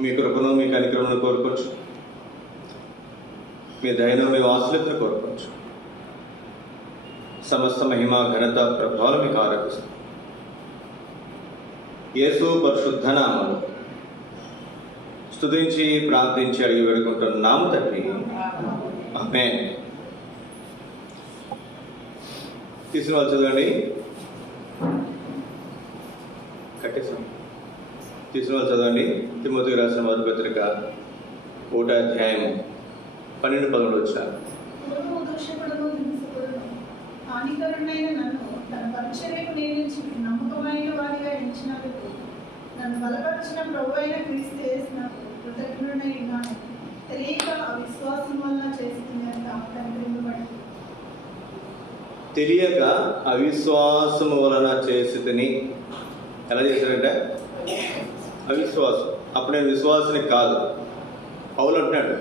మీ కృపను, మీ కనికరమును కోరుకోవచ్చు. మీ దయను, మీ వాత్సల్యతను కోరుకోవచ్చు. సమస్త మహిమ, ఘనత, ప్రభావం మీకు ఆరోపిస్తుంది. యేసు పరిశుద్ధ నామములో స్తుతించి ప్రార్థించి అడిగి వేడుకుంటున్నాము తండ్రి. ఆమేన్. తీసిన వాళ్ళు చదవండి. కట్టేసాం. తీసిన వాళ్ళు చదవండి. తిమోతికి రాసిన మొదటి పత్రిక 1వ అధ్యాయము 12-13 వచ్చారు. హానికరుడైన నన్ను తన పరిచర్యకు నియమించి నమ్మకమైన వారిగా ఎంచినందుకు నన్ను బలపరిచిన ప్రభువైన క్రీస్తు యేసునకు కృతజ్ఞుడై ఉన్నాను. తెలియక అవిశ్వాసం వలన చేస్తున్నంత తండ్రి తెలియక అవిశ్వాసము వలన చేసితిని. ఎలా చేశాడంటే అవిశ్వాసం. అప్పుడు నేను విశ్వాసని కాదు. పౌలు అంటున్నాడు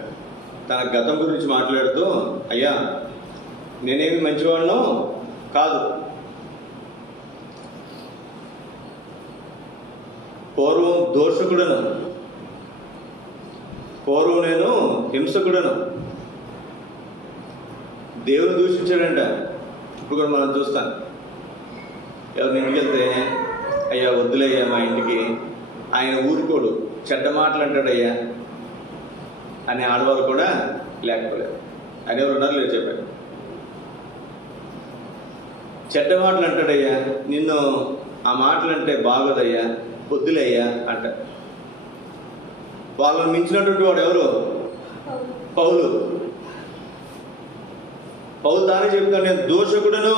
తన గతం గురించి మాట్లాడుతూ, అయ్యా నేనేమి మంచివాళ్ళను కాదు, పూర్వం దోషకుడను, పూర్వం నేను హింసకుడను. దేవుని దూషించాడంట. ఇప్పుడు కూడా మనం చూస్తాం. ఎవరిని ఇంటికి వెళ్తే, అయ్యా వద్దులయ్యా మా ఇంటికి, ఆయన ఊరుకోడు, చెడ్డ మాటలు అంటాడయ్యా అనే ఆడవాళ్ళు కూడా లేకపోలేదు. ఆయన ఎవరు ఉన్నారు లేదు చెప్పాడు. చెడ్డ మాటలు అంటాడయ్యా, నిన్ను ఆ మాటలు అంటే బాగోదయ్యా, వద్దులయ్యా అంట. వాళ్ళని మించినటువంటి వాడు ఎవరు? పౌలు. పౌలు తానే చెప్తాడు, నేను దోషకుడను,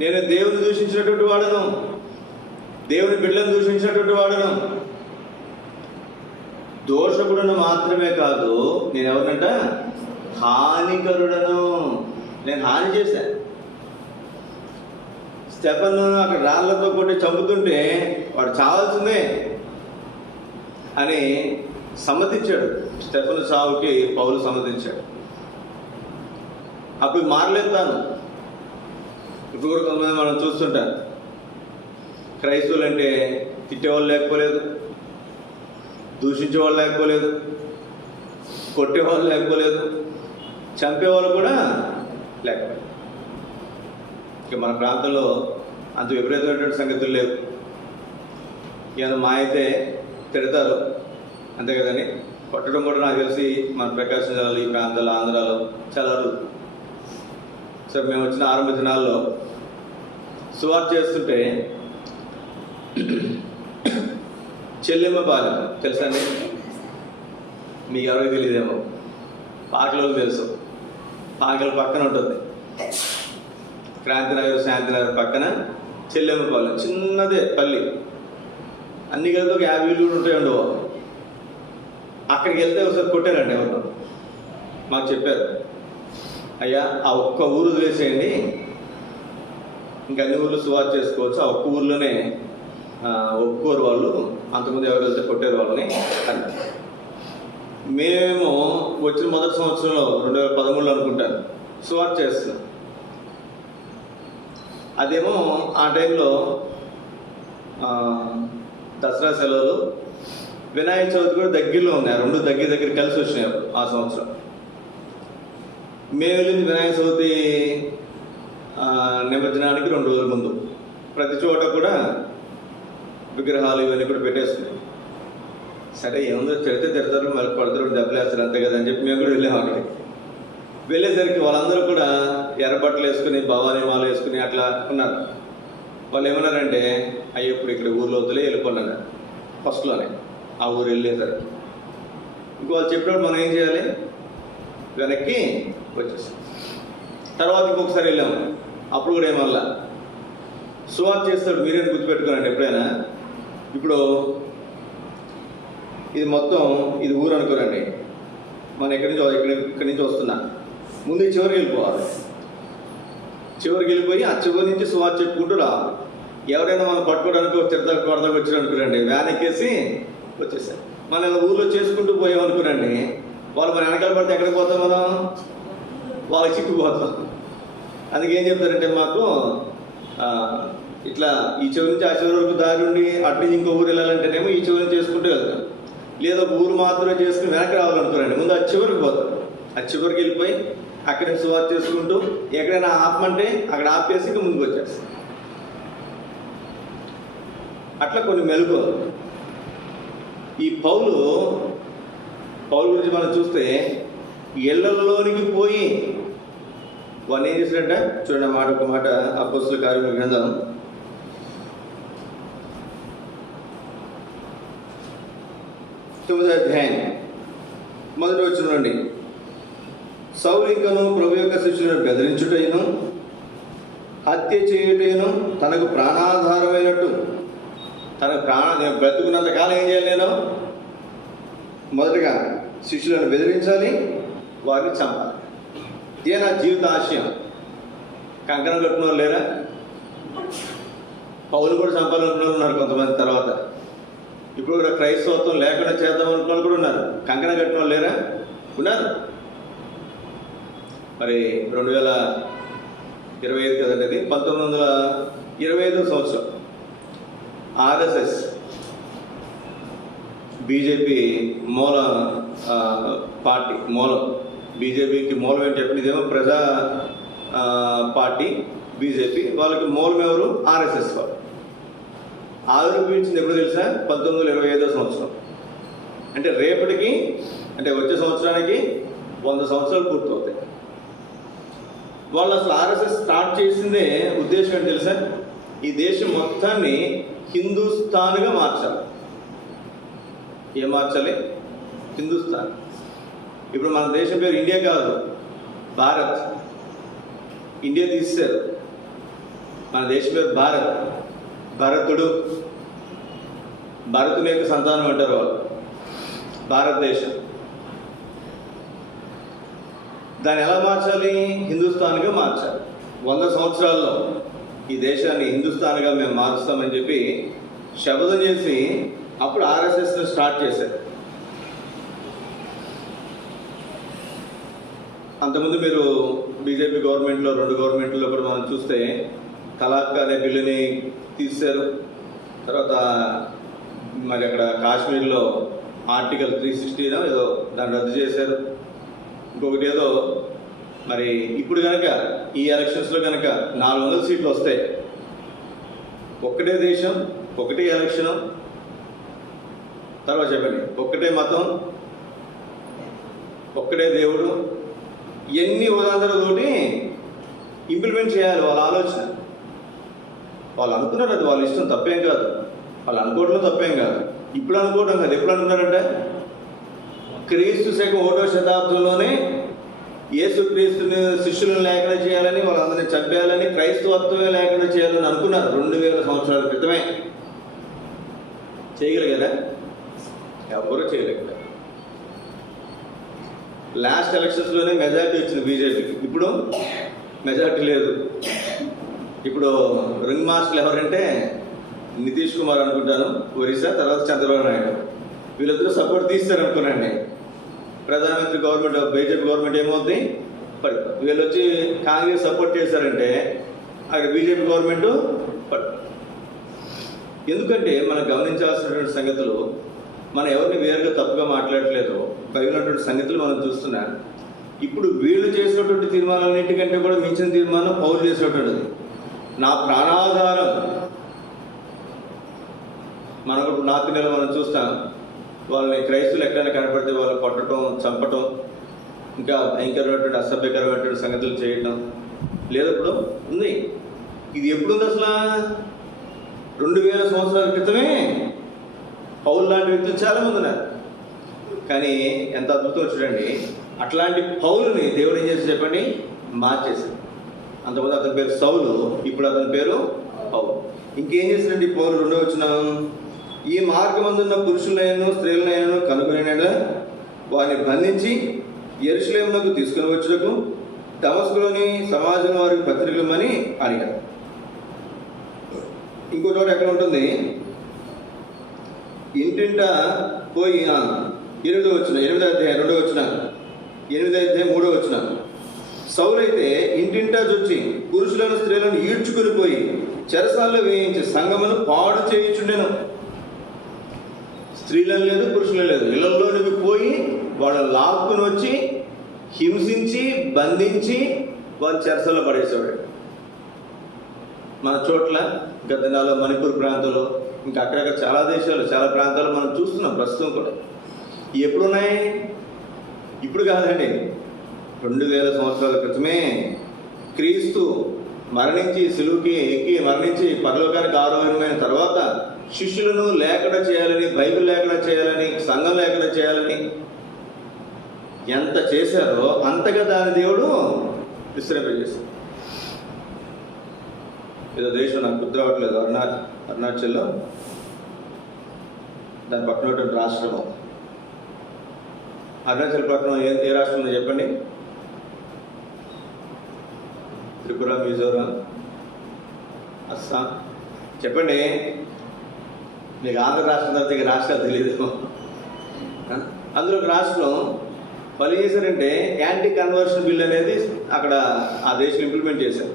నేను దేవుని దూషించినటువంటి వాడను, దేవుని బిడ్డలను దూషించినటువంటి వాడను. దోషకుడను మాత్రమే కాదు, నేను ఎవరినంట హానికరుడను. నేను హాని చేశాను. స్టెఫెను అక్కడ రాళ్లతో కొట్టి చంపుతుంటే వాడు చావాల్సిందే అని సమ్మతించాడు. స్టెఫెను చావుకి పౌలు సమ్మతించాడు. అప్పుడు మారలేదు తాను. ఇప్పుడు కూడా కొంతమంది మనం చూస్తుంటాం, క్రైస్తవులు అంటే తిట్టేవాళ్ళు లేకపోలేదు, దూషించేవాళ్ళు లేకపోలేదు, కొట్టేవాళ్ళు లేకపోలేదు, చంపేవాళ్ళు కూడా లేకపోలేదు. ఇక మన ప్రాంతంలో అంత విపరీతమైనటువంటి సంగతులు లేవు. ఏమైనా మా అయితే తిడతారు అంతే కదండి. కొట్టడం కూడా నాకు తెలిసి మన ప్రకాశం జిల్లాలో, ఈ ప్రాంతాల్లో, ఆంధ్రాలో చాలా అరుదు. సో మేము వచ్చిన ఆరంభ దినాల్లో సువార్త చేస్తుంటే చెల్లెమ్మ పాలెం తెలుసా అండి? మీకు ఎవరికి తెలియదేమో, పాకలకు తెలుసు. పాకల పక్కన ఉంటుంది, క్రాంతినగర్, శాంతినగర్ పక్కన చెల్లెమ్మ పాలెం. చిన్నదే పల్లి, అన్ని కలిపి ఒక 50 ఇళ్ళు కూడా ఉంటాయండి. అక్కడికి వెళ్తే ఒకసారి కొట్టారండి ఎవరు, మాకు చెప్పారు, అయ్యా ఆ ఒక్క ఊరు వదిలేసేయండి, ఇంకా అన్ని ఊర్లు సువార్త చేసుకోవచ్చు, ఆ ఒక్క ఊర్లోనే ఒప్పుకోరు వాళ్ళు, అంతకుముందు ఎవరు వెళ్తే కొట్టారు వాళ్ళని అన్నారు. మేము వచ్చిన మొదటి సంవత్సరంలో 2013 అనుకుంటాను సువార్త చేస్తున్నాం. అదేమో ఆ టైంలో దసరా సెలవులు, వినాయక చవితి కూడా దగ్గరలో ఉన్నాయి. రెండు దగ్గర కలిసి వచ్చినాయి ఆ సంవత్సరం. మేము వెళ్ళింది వినాయక చవితి నిమజ్జనానికి 2 రోజుల ముందు. ప్రతి చోట కూడా విగ్రహాలు ఇవన్నీ కూడా పెట్టేస్తున్నాయి. సరే ఏముందో తిడతారు, మళ్ళీ కొడతారు, దెబ్బలేస్తారు అంతే కదా అని చెప్పి మేము కూడా వెళ్ళాము. అక్కడికి వెళ్ళేసరికి వాళ్ళందరూ కూడా ఎర్రబట్టలు వేసుకుని, భవానీ మాల వేసుకుని అట్లా ఉన్నారు. వాళ్ళు ఏమన్నారంటే, అయ్యో ఇప్పుడు ఇక్కడ ఊర్లో వదిలే వెళ్ళిపోన్నారు ఫస్ట్లోనే. ఆ ఊరు వెళ్ళేసరికి ఇంకో వాళ్ళు చెప్పినప్పుడు మనం ఏం చేయాలి, వెనక్కి వచ్చేసాం. తర్వాత ఇంకొకసారి వెళ్ళాము. అప్పుడు కూడా ఏమల్లా సువార్త చేస్తాడు. మీరేం గుర్తుపెట్టుకోనండి ఎప్పుడైనా. ఇప్పుడు ఇది మొత్తం ఇది ఊరు అనుకోరండి. మనం ఇక్కడి నుంచి వస్తున్నా, ముందు చివరికి వెళ్ళిపోవాలి. చివరికి వెళ్ళిపోయి ఆ చివరి నుంచి సువార్త చెప్పుకుంటూ రావాలి. ఎవరైనా మనం పట్టుకోవడానికి తిడతాకు కొడతాకు వచ్చారు అనుకురండి, వ్యాన్ ఎక్కేసి వచ్చేసారు. మనం ఊళ్ళో చేసుకుంటూ పోయాం అనుకురండి, వాళ్ళు మన వెనకాల పడితే ఎక్కడికి పోతాం, మనం వాళ్ళకి చిక్కుపోతాం. అందుకే ఏం చెప్తారంటే మాకు, ఇట్లా ఈ చివరి నుంచి ఆ చివరి వరకు దారి ఉండి అటు నుంచి ఇంకో ఊరు వెళ్ళాలంటేనేమో ఈ చివరి నుంచి చేసుకుంటూ వెళ్తాం. లేదా ఊరు మాత్రమే చేసుకుని వెనక్కి రావాలనుకోరండి. ముందు ఆ చివరికి పోతారు. ఆ చివరికి వెళ్ళిపోయి అక్కడి నుంచి సువార్త చేసుకుంటూ ఎక్కడైనా ఆపమంటే అక్కడ ఆపేసి ఇంకా ముందుకు వచ్చేస్తారు. అట్లా కొన్ని మెలకువలు. ఈ పౌలు గురించి మనం చూస్తే ఇళ్లలోనికి పోయి వాడిని ఏం చేసినట్ట చూడండి. మాట ఒక మాట అపోస్తలుల కార్యముల గ్రంథం 9వ అధ్యాయం 1వ వచనం నుండి, సౌలు ఇంకను ప్రభు యొక్క శిష్యులను బెదిరించుటైను హత్య చేయుటైను తనకు ప్రాణాధారమైనట్టు, నేను బ్రతుకున్నంత కాలం ఏం చేయాలి? నేను మొదటగా శిష్యులను బెదిరించాలి, వారిని చంపాలి. ఇదే నా జీవిత ఆశయం. కంకణం కట్టిన వాళ్ళు లేరా? పౌలు కూడా చంపాలనుకున్న ఉన్నారు కొంతమంది. తర్వాత ఇప్పుడు కూడా క్రైస్తవత్వం లేకుండా చేద్దాం అనుకున్న వాళ్ళు కూడా ఉన్నారు. కంకణం కట్టిన వాళ్ళు లేరా? ఉన్నారు. మరి 2025 కదండి, అది 1925వ సంవత్సరం ఆర్ఎస్ఎస్ బీజేపీ మూల పార్టీ, మూలం. బీజేపీకి మూలం ఏంటి చెప్పండి? ఇదేమో ప్రజా పార్టీ బీజేపీ, వాళ్ళకి మూలం ఎవరు? ఆర్ఎస్ఎస్ వాళ్ళు. ఆవిర్భవించింది ఎప్పుడు తెలుసా? 1925వ సంవత్సరం. అంటే రేపటికి, అంటే వచ్చే సంవత్సరానికి 100 సంవత్సరాలు పూర్తవుతాయి. వాళ్ళు అసలు ఆర్ఎస్ఎస్ స్టార్ట్ చేసిందే ఉద్దేశం ఏంటి తెలుసా? ఈ దేశం మొత్తాన్ని హిందుస్థాన్గా మార్చాలి. ఏం మార్చాలి? హిందుస్థాన్. ఇప్పుడు మన దేశం పేరు ఇండియా కాదు, భారత్. ఇండియా తీశారు, మన దేశం పేరు భారత్. భరతుడు, భరతుని యొక్క సంతానం అంటారు వాళ్ళు. భారతదేశం. దాన్ని ఎలా మార్చాలి? హిందుస్థాన్గా మార్చాలి. 100 సంవత్సరాల్లో ఈ దేశాన్ని హిందుస్థాన్గా మేము మారుస్తామని చెప్పి శపథం చేసి అప్పుడు ఆర్ఎస్ఎస్ని స్టార్ట్ చేశారు. అంతకుముందు మీరు బీజేపీ గవర్నమెంట్లో, 2 గవర్నమెంట్లో కూడా మనం చూస్తే తలాక్ అనే బిల్లుని తీశారు. తర్వాత మరి అక్కడ కాశ్మీర్లో ఆర్టికల్ 360 ఏదో దాన్ని రద్దు చేశారు. ఇంకొకటి ఏదో మరి ఇప్పుడు కనుక ఈ ఎలక్షన్స్లో కనుక 400 సీట్లు వస్తాయి, ఒక్కటే దేశం, ఒకటే ఎలక్షన్, తర్వాత చెప్పండి, ఒక్కటే మతం, ఒక్కటే దేవుడు, ఎన్ని ఉదాహరణలతోటి ఇంప్లిమెంట్ చేయాలి వాళ్ళ ఆలోచన. వాళ్ళు అనుకున్నారు, అది వాళ్ళ ఇష్టం, తప్పేం కాదు. వాళ్ళు అనుకోవడంలో తప్పేం కాదు. ఇప్పుడు అనుకోవడం కాదు. ఎప్పుడు అనుకున్నారంటే క్రీస్తు శకం 1వ శతాబ్దంలోనే యేసుక్రీస్తుని శిష్యులను లేకుండా చేయాలని, వాళ్ళందరినీ చంపేయాలని, క్రైస్తవత్వమే లేకుండా చేయాలని అనుకున్నారు 2000 సంవత్సరాల క్రితమే. చేయగలిగారా? ఎవరూ చేయలేకపోయారు. లాస్ట్ ఎలక్షన్స్లోనే మెజారిటీ వచ్చింది బీజేపీకి. ఇప్పుడు మెజారిటీ లేదు. ఇప్పుడు రింగ్ మాస్టర్లు ఎవరంటే నితీష్ కుమార్ అనుకుంటాను, ఒరిస్సా, తర్వాత చంద్రబాబు నాయుడు. వీళ్ళిద్దరూ సపోర్ట్ తీస్తారు అనుకున్నాండి. ప్రధానమంత్రి గవర్నమెంట్, బీజేపీ గవర్నమెంట్ ఏమవుతుంది? పడిపోతుంది. వీళ్ళు వచ్చి కాంగ్రెస్ సపోర్ట్ చేశారంటే అక్కడ బీజేపీ గవర్నమెంట్ పడిపోతుంది. ఎందుకంటే మనం గమనించాల్సినటువంటి సంగతులు, మనం ఎవరిని వేరుగా తప్పుగా మాట్లాడట్లేదు, తగినటువంటి సంగతులు మనం చూస్తున్నాం. ఇప్పుడు వీళ్ళు చేసినటువంటి తీర్మానాలన్నింటికంటే కూడా మించిన తీర్మానం పౌలు చేసినటువంటిది. నా ప్రాణాధారం. మనకు నార్త్ ఇండియాలో మనం చూస్తాం, వాళ్ళని క్రైస్తువులు ఎక్కడైనా కనపడితే వాళ్ళని కొట్టడం, చంపటం, ఇంకా భయంకరమైనటువంటి అసభ్యకరమైనటువంటి సంగతులు చేయటం లేదప్పుడు ఉంది. ఇది ఎప్పుడుంది అసలు? 2000 సంవత్సరాల క్రితమే. పౌలు లాంటి వ్యక్తులు చాలామంది ఉన్నారు. కానీ ఎంత అద్భుతం చూడండి, అట్లాంటి పౌలుని దేవుడు ఏం చేసి చెప్పండి? మార్చేశాడు. అంతకుముందు అతని పేరు సౌలు, ఇప్పుడు అతని పేరు పౌలు. ఇంకేం చేసినండి పౌలు? 2వ వచనం, ఈ మార్గమందున్న పురుషులైనను స్త్రీలనైనను కనుగొనినట్లా వారిని బంధించి యెరూషలేమునకు తీసుకుని వచ్చుటకు దమస్కులోని సమాజం వారికి పత్రికలమని అడిగారు. ఇంకో చోట ఎక్కడ ఉంటుంది? ఇంటింట పోయి 8వ వచనం, 8వ అధ్యాయం 2వ వచనం, 8వ అధ్యాయం 3వ వచనం, సౌలైతే ఇంటింటా చొచ్చి పురుషులను స్త్రీలను ఈడ్చుకుని పోయి చెరసాల్లో వేయించి సంగమును పాడు చేయించుండెను. స్త్రీలను లేదు, పురుషులను లేదు. ఇళ్లలోనికి పోయి వాళ్ళని లాక్కుని వచ్చి హింసించి బంధించి వాళ్ళ చెరసలో పడేసేవాడు. మన చోట్ల గద్దెనాలో, మణిపూర్ ప్రాంతంలో, ఇంకా అక్కడక్కడ చాలా దేశాలు, చాలా ప్రాంతాలు మనం చూస్తున్నాం ప్రస్తుతం కూడా. ఎప్పుడున్నాయి? ఇప్పుడు కాదండి, 2000 సంవత్సరాల క్రితమే క్రీస్తు మరణించి సిలువుకి ఎక్కి మరణించి పరలోకానికి ఆరోహణమైన తర్వాత శిష్యులను లేకుండా చేయాలని, బైబిల్ లేకుండా చేయాలని, సంఘం లేకుండా చేయాలని ఎంత చేశారో అంతగా దాని దేవుడు విస్తరింపజేశాడు. ఏదో దేశం నాకు గుర్తు రావట్లేదు, అరుణాచల్లో దాని పక్కన రాష్ట్రము. అరుణాచల్ పట్టణం ఏ రాష్ట్రంలో చెప్పండి? త్రిపుర, మిజోరాం, అస్సాం. చెప్పండి. మీకు ఆంధ్ర రాష్ట్రం తర్వాత ఇక రాష్ట్రాలు తెలియదు. అందులో ఒక రాష్ట్రం వాళ్ళు ఏం చేశారంటే యాంటీ కన్వర్షన్ బిల్ అనేది అక్కడ ఆ దేశంలో ఇంప్లిమెంట్ చేశారు.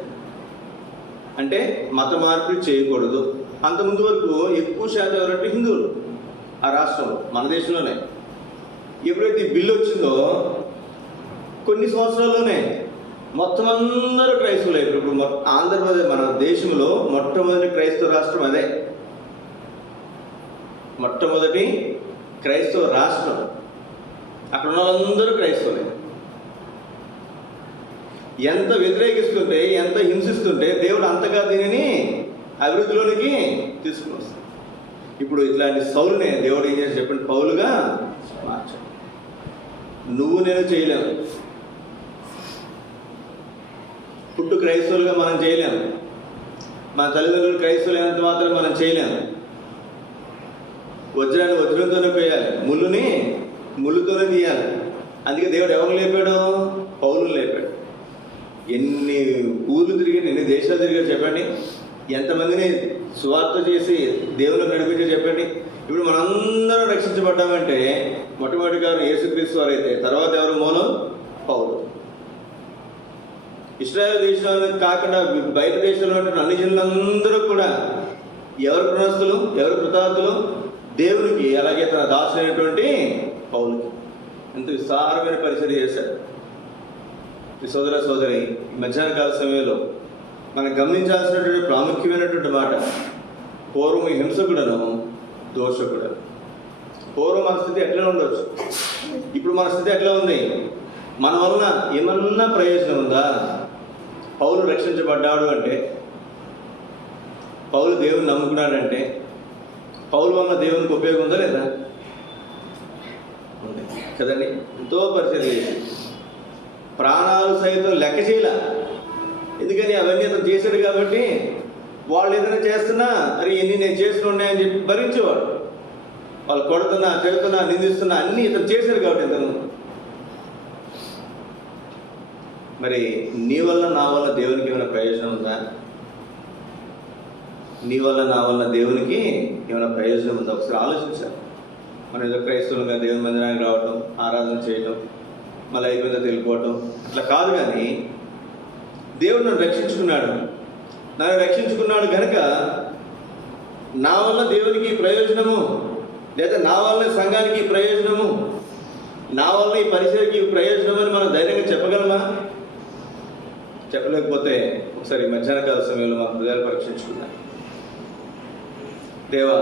అంటే మత మార్పిడి చేయకూడదు. అంతకుముందు వరకు ఎక్కువ శాతం ఎవరంటే హిందువులు ఆ రాష్ట్రంలో, మన దేశంలోనే. ఎప్పుడైతే ఈ బిల్లు వచ్చిందో కొన్ని సంవత్సరాల్లోనే మొత్తం అందరూ క్రైస్తవులు అయిపోయారు. ఇప్పుడు ఆంధ్రప్రదేశ్ మన దేశంలో మొట్టమొదటి క్రైస్తవ రాష్ట్రం అదే. మొట్టమొదటి క్రైస్తవ రాష్ట్రం. అక్కడ ఉన్న వాళ్ళందరూ క్రైస్తవులే. ఎంత వ్యతిరేకిస్తుంటే, ఎంత హింసిస్తుంటే దేవుడు అంతగా దీనిని అభివృద్ధిలోనికి తీసుకుని వస్తాడు. ఇప్పుడు ఇట్లాంటి సౌలునే దేవుడు ఏం చేసి చెప్పండి, పౌలుగా మార్చాడు. నువ్వు నేను చేయలేము. పుట్టు క్రైస్తవులుగా మనం చేయలేము. మన తల్లిదండ్రులు క్రైస్తవులు అయినంత మాత్రం మనం చేయలేము. వజ్రాన్ని వజ్రంతోనే పోయాలి, ముళ్ళుని ముళ్ళుతోనే తీయాలి. అందుకే దేవుడు ఎవరు లేపాడు? పౌలు లేపాడు. ఎన్ని ఊర్లు తిరిగాడు, ఎన్ని దేశాలు తిరిగాడు చెప్పండి. ఎంతమందిని సువార్త చేసి దేవుళ్ళు నడిపించి చెప్పండి. ఇప్పుడు మనందరం రక్షించబడ్డామంటే మొట్టమొదటిగా యేసుక్రీస్తు వారు అయితే, తర్వాత ఎవరు మూలం? పౌలు. ఇశ్రాయేల్ దేశంలో కాకుండా బయట దేశంలో ఉంటున్న అన్ని జనులందరూ కూడా ఎవరు కృతజ్ఞులు, ఎవరు కృతజ్ఞులు? దేవునికి, అలాగే తన దాసులైనటువంటి పౌలుకి. ఎంత విస్తారమైన పరిచర్య చేశాడు. సోదర సోదరి, మధ్యాహ్న కాల సమయంలో మనం గమనించాల్సినటువంటి ప్రాముఖ్యమైనటువంటి మాట, పూర్వం హింసకుడను దోషకుడను. పూర్వం మన స్థితి ఎట్లా ఉండొచ్చు, ఇప్పుడు మన స్థితి ఎట్లా ఉంది? మన వలన ఏమన్నా ప్రయోజనం ఉందా? పౌలు రక్షించబడ్డాడు అంటే, పౌలు దేవుని నమ్ముకున్నాడంటే, పౌలు వలన దేవునికి ఉపయోగం ఉందా లేదా? ఉంది కదండి. ఎంతో పరిచయం చేసి ప్రాణాలు సైతం లెక్క చేయలే. ఎందుకని? అవన్నీ అతను చేశాడు కాబట్టి. వాళ్ళు ఏదైనా చేస్తున్నా అరే ఎన్ని నేను చేస్తూ ఉన్నాయని చెప్పి భరించేవాడు. వాళ్ళు కొడుతున్నా, తిడుతున్నా, నిందిస్తున్నా అన్నీ ఇతను చేశాడు కాబట్టి ఇతను. మరి నీ వల్ల నా వల్ల దేవునికి ఏమైనా ప్రయోజనం ఉందా? నీ వల్ల నా వల్ల దేవునికి ఏమైనా ప్రయోజనం ఉందా? ఒకసారి ఆలోచించాలి. మనం ఏదో క్రైస్తవులుగా దేవుని మందిరానికి రావటం, ఆరాధన చేయటం, మళ్ళీ అయిపోయిందో వెళ్ళిపోవటం అట్లా కాదు. కానీ దేవుడు నన్ను రక్షించుకున్నాడు కనుక నా వల్ల దేవునికి ప్రయోజనము, లేదా నా వల్ల సంఘానికి ప్రయోజనము, నా వల్ల ఈ పరిసరకి ప్రయోజనం అని మనం ధైర్యంగా చెప్పగలమా? చెప్పలేకపోతే ఒకసారి మధ్యాహ్న కాల సమయంలో మన హృదయాలు పరీక్షించుకున్నాం. దేవా,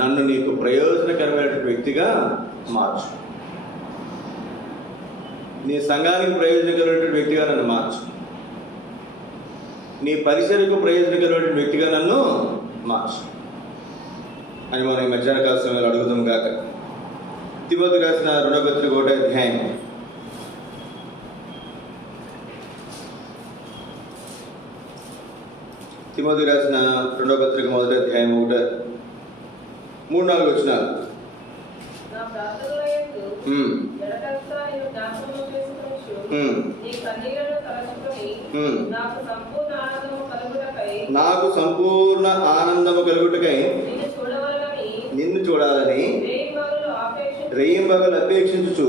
నన్ను నీకు ప్రయోజనకరమైన వ్యక్తిగా మార్చు. నీ సంఘానికి ప్రయోజనకరమైన వ్యక్తిగా నన్ను మార్చు. నీ పరిసరకు ప్రయోజనకరమైన వ్యక్తిగా నన్ను మార్చు అని మనం ఈ మధ్యాహ్న కాల సమయంలో అడుగుదాం కాక. తిమోతికి రాసిన 2వ పత్రిక 1వ అధ్యాయం 1వ అధ్యాయం 3-4 వచనాలు. నాకు సంపూర్ణ ఆనందము కలుగుటకై నిన్ను చూడాలని రేయింబగలు అపేక్షించుచు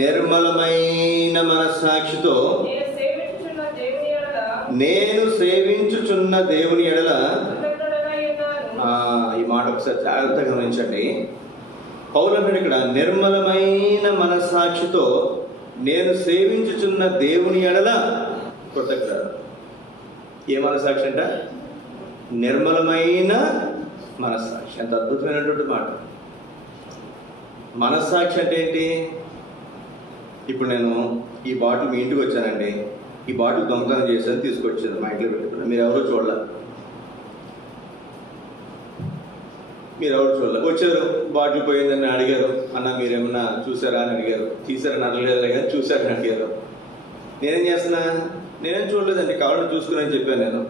నిర్మలమైన మనస్సాక్షితో నేను సేవించుచున్న దేవుని ఎడల కృతజ్ఞుడనై ఉన్నాను. ఈ మాట ఒకసారి జాగ్రత్తగా గమనించండి. పౌలు అంటాడు ఇక్కడ, నిర్మలమైన మనస్సాక్షితో నేను సేవించుచున్న దేవుని ఎడల కృతజ్ఞత. ఏ మనస్సాక్షి అంట? నిర్మలమైన మనస్సాక్షి. ఎంత అద్భుతమైనటువంటి మాట. మనస్సాక్షి అంటే ఏంటి? ఇప్పుడు నేను ఈ బాటిల్ మీ ఇంటికి వచ్చానండి, ఈ బాటిల్ దొంగతనం చేశాను, తీసుకొచ్చాను, మా ఇంట్లో పెట్టుకున్నాను. మీరు ఎవరో చూడాల, వచ్చారు, బాటిల్ పోయిందని అడిగారు, అన్న మీరేమన్నా చూసారా అని అడిగారు. తీసారని అడగలేదు కానీ చూసారని అడిగారు. నేనేం చేస్తున్నా? నేనేం చూడలేదండి, కావాలని చూసుకుని చెప్పాను నేను.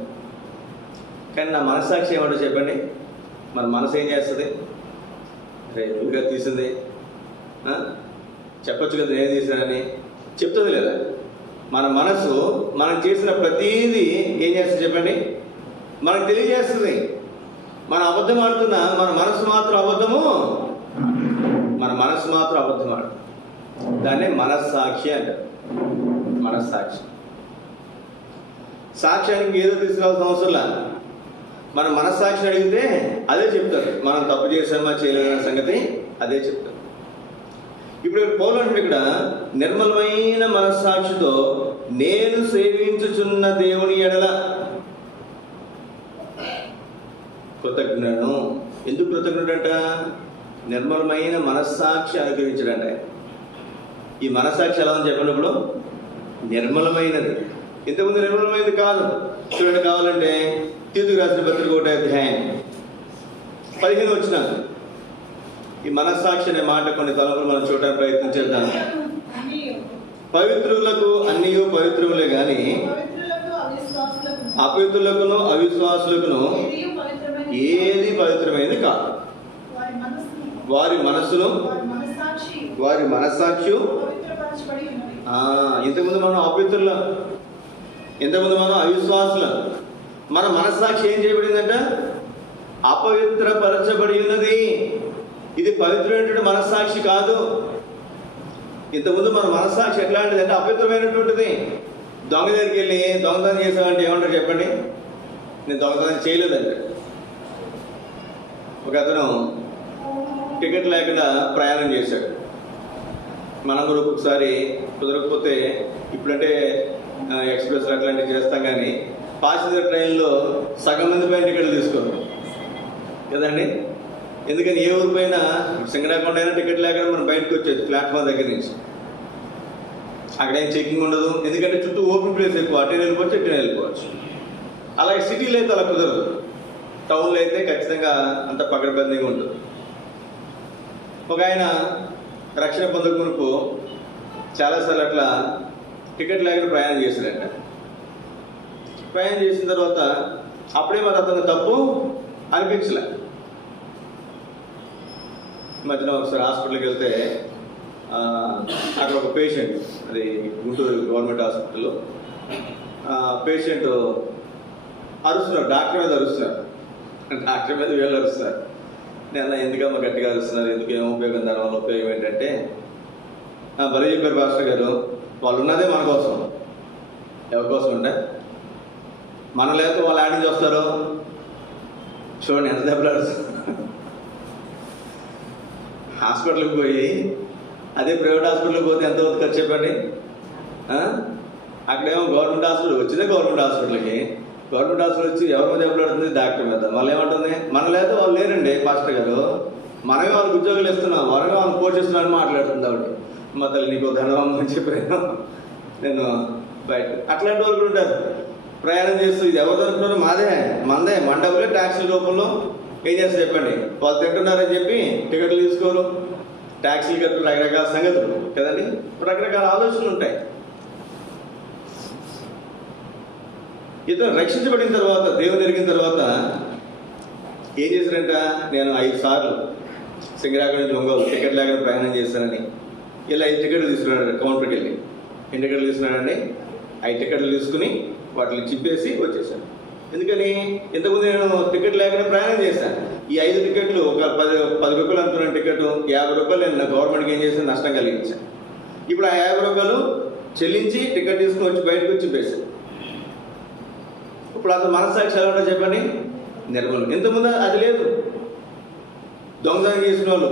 కానీ నా మనస్సాక్షి ఏమంటో చెప్పండి. మన మనసు ఏం చేస్తుంది? అరే నువ్వుగా తీసింది, చెప్పొచ్చు కదా నేను తీసానని చెప్తుంది లేదా? మన మనసు మనం చేసిన ప్రతీది ఏం చేస్తుంది చెప్పండి? మనకు తెలియజేస్తుంది. మన అబద్ధం ఆడుతున్నా మన మనసు మాత్రం అబద్ధము, మన మనసు మాత్రం అబద్ధం ఆడు. దాన్నే మనస్సాక్షి అంటారు. మనస్సాక్షి. సాక్ష్యానికి ఏదో తీసుకురావాల్సిన అవసరంలా, మన మనస్సాక్షిని అడిగితే అదే చెప్తారు. మనం తప్పు చేసామా చేయలేదన్న సంగతి అదే చెప్తారు. ఇప్పుడు పౌలు అంటే ఇక్కడ నిర్మలమైన మనస్సాక్షితో నేను సేవించుచున్న దేవుని ఎడల కృతజ్ఞుడను. ఎందుకు కృతజ్ఞుడంట? నిర్మలమైన మనస్సాక్షి అనుగ్రహించడంట. ఈ మనస్సాక్షి ఎలా ఉంది చెప్పండి? ఇప్పుడు నిర్మలమైనది. ఇంతకుముందు నిర్మలమైనది కాదు. చూడండి, కావాలంటే తీతుకు రాసిన పత్రిక 1వ అధ్యాయం 15 వచనం. ఈ మనస్సాక్షి అనే మాట కొన్ని తలపులు మనం చూడడానికి ప్రయత్నం చేద్దాం. పవిత్రులకు అన్నీ పవిత్రములే గాని అపవిత్రులకును అవిశ్వాసులకును ఏది పవిత్రమైనది కాదు. వారి మనస్సును వారి మనస్సాక్షి. ఇంతకుముందు మనం అపవిత్రులం, ఇంతకుముందు మనం అవిశ్వాసులం. మన మనస్సాక్షి ఏం చేయబడిందంట? అపవిత్రపరచబడి ఉన్నది. ఇది పవిత్రమైనటువంటి మనస్సాక్షి కాదు. ఇంతకుముందు మన మనస్సాక్షి ఎట్లాంటిది అంటే అపవిత్రమైనటువంటిది. దొంగ దగ్గరికి వెళ్ళి దొంగతనం చేసామంటే ఏమంటారు చెప్పండి? నేను దొంగతనం చేయలేదండి. ఒక అతను టికెట్ లేకుండా ప్రయాణం చేశాడు. మనం కూడా ఒక్కొక్కసారి కుదరకపోతే, ఇప్పుడంటే ఎక్స్ప్రెస్ అట్లాంటివి చేస్తాం, కానీ పాసింజర్ ట్రైన్లో సగం మంది పైన టికెట్లు తీసుకోరు కదండి. ఎందుకని ఏ ఊరి పైన సింగరాకొండ అయినా టికెట్ లేకుండా మనం బయటకు వచ్చేది ప్లాట్ఫామ్ దగ్గర నుంచి. అక్కడ ఏం చెకింగ్ ఉండదు, ఎందుకంటే చుట్టూ ఓపెన్ ప్లేస్ ఎక్కువ, అటెన్ వెళ్ళిపోవచ్చు ఇటెన్ వెళ్ళిపోవచ్చు. అలాగే సిటీలో అయితే అలా కుదరదు. టౌన్లో అయితే ఖచ్చితంగా అంత పకడ్బందీగా ఉంటుంది. ఒక ఆయన రక్షణ పొందకునుకు చాలాసార్లు అట్లా టికెట్ లేకుండా ప్రయాణం చేశారంట. ప్రయాణం చేసిన తర్వాత అప్పుడే మరి అతను తప్పు అనిపించలే. మధ్యలో ఒకసారి హాస్పిటల్కి వెళ్తే అక్కడ ఒక పేషెంట్, అది గుంటూరు గవర్నమెంట్ హాస్పిటల్లో పేషెంట్ అరుస్తున్నారు, డాక్టర్ మీద అరుస్తున్నారు, డాక్టర్ మీద వీళ్ళు అరుస్తున్నారు. నేను ఎందుకమ్మా గట్టిగా అరుస్తున్నారు, ఎందుకు ఏం ఉపయోగం, దానివల్ల ఉపయోగం ఏంటంటే, భలే చెప్పారు పాస్టర్ గారు, వాళ్ళు ఉన్నదే మన కోసం. ఎవరి కోసం అంటే మనం లేకపోతే వాళ్ళు ఆడి నుంచి వస్తారు. చూడండి ఎంత దెబ్బలు అరుస్తారు. హాస్పిటల్కి పోయి అదే ప్రైవేట్ హాస్పిటల్కి పోతే ఎంత ఖర్చు చెప్పండి. అక్కడేమో గవర్నమెంట్ హాస్పిటల్ వచ్చిందే, గవర్నమెంట్ హాస్పిటల్కి గవర్నమెంట్ హాస్పిటల్ వచ్చి ఎవరి మీద దెబ్బలాడుతుంది? డాక్టర్ మీద. మళ్ళీ ఏమంటుంది? మన లేకపోతే వాళ్ళు లేరండి పాస్టర్ గారు, మనమే వాళ్ళకి ఉద్యోగాలు ఇస్తున్నాం, మనమే వాళ్ళని పోషిస్తున్నామని మాట్లాడుతుంది ఆవిడ. మా తల్లి నీకు ధనవం అని చెప్పాను నేను బయట. అట్లాంటి వాళ్ళు కూడా ఉంటారు ప్రయాణం చేస్తూ. ఇది ఎవరు అనుకున్నారు? మందే మన డబ్బులే ట్యాక్సీల రూపంలో ఏం చేస్తారు చెప్పండి? వాళ్ళు తింటున్నారని చెప్పి టికెట్లు తీసుకోరు, ట్యాక్సీలు కట్టు, రకరకాల సంగతులు కదండి, రకరకాల ఆలోచనలు ఉంటాయి. ఇతను రక్షించబడిన తర్వాత, దేవుని ఎరిగిన తర్వాత ఏం చేశారంట? నేను 5 సార్లు సింగరాగడ నుంచి ఒంగోలు టికెట్ లేకుండా ప్రయాణం చేశానని ఇలా 5 టికెట్లు తీసుకున్నాడు. కౌంటర్కి వెళ్ళి ఎన్ని టికెట్లు తీసుకున్నాడండి? 5 టికెట్లు తీసుకుని వాటిని చింపేసి వచ్చేసాను. ఎందుకని? ఇంతకుముందు నేను టికెట్ లేకుండా ప్రయాణం చేశాను. ఈ 5 టికెట్లు ఒక 10 రూపాయలు అనుకున్న టికెట్ 50 రూపాయలు నేను గవర్నమెంట్కి ఏం చేశాను? నష్టం కలిగించాను. ఇప్పుడు ఆ 50 రూపాయలు చెల్లించి టికెట్ తీసుకుని వచ్చి బయటకు వచ్చి చింపేశాను. ఇప్పుడు అతను మనస్సాక్షి ఎలా ఉంటుందో చెప్పండి, నిర్మలం. ఇంతకుముందు అది లేదు. దొంగతనం చేసిన వాళ్ళు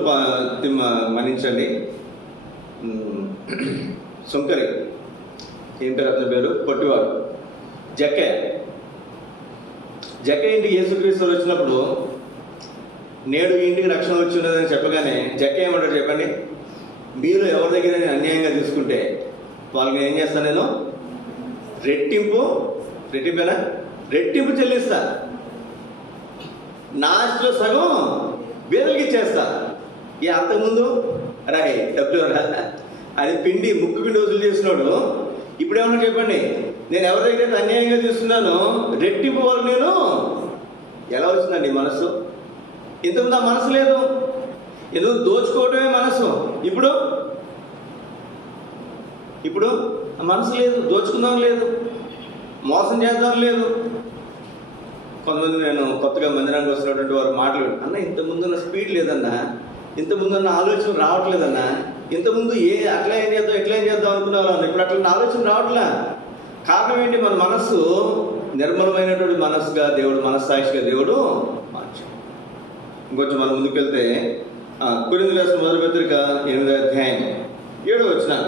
మన్నించండి, సుంకరి, ఏం పేరు అతని పేరు, పొట్టివాడు, జక్క ఇంటికి యేసుక్రీస్తు వచ్చినప్పుడు నేడు ఈ ఇంటికి రక్షణ వచ్చి ఉన్నదని చెప్పగానే జక్క ఏమంటాడు చెప్పండి, మీరు ఎవరి దగ్గర నేను అన్యాయంగా తీసుకుంటే వాళ్ళకి నేను ఏం చేస్తాను, నేను రెట్టింపు చెల్లిస్తా, నా ఆస్తిలో సగం బేదలకి ఇచ్చేస్తా. ఈ అంతకుముందు డబ్బులు అది ముక్కు పిండి వసూలు చేసినాడు. ఇప్పుడు ఏమన్నా చెప్పండి, నేను ఎవరి దగ్గర అన్యాయంగా తీసుకున్నానో రెట్టింపు వాళ్ళు నేను. ఎలా వచ్చిందండి మనసు? ఇంతకుముందు ఆ మనసు లేదు. ఎందుకు దోచుకోవటమే మనసు. ఇప్పుడు ఆ మనసు లేదు, దోచుకుందాం లేదు, మోసం చేద్దాం లేదు. కొంతమంది నేను కొత్తగా మందిరానికి వస్తున్నటువంటి వారు మాటలు, అన్న ఇంతకుముందున్న స్పీడ్ లేదన్నా, ఇంతకుముందున్న ఆలోచన రావట్లేదన్నా, ఇంతకుముందు అట్లా ఏం చేద్దాం ఇట్లా ఏం చేద్దాం అనుకున్నాను, ఇప్పుడు అట్లా ఆలోచన రావట్లే. కారణం ఏంటి? మన మనస్సు నిర్మలమైనటువంటి మనస్సుగా దేవుడు, మనస్సాక్షిగా దేవుడు మార్చాడు. ఇంకొంచెం మనం ముందుకెళ్తే కొరింథీయులకు రాసిన మొదటి పత్రిక 8వ అధ్యాయం 7వ వచనం.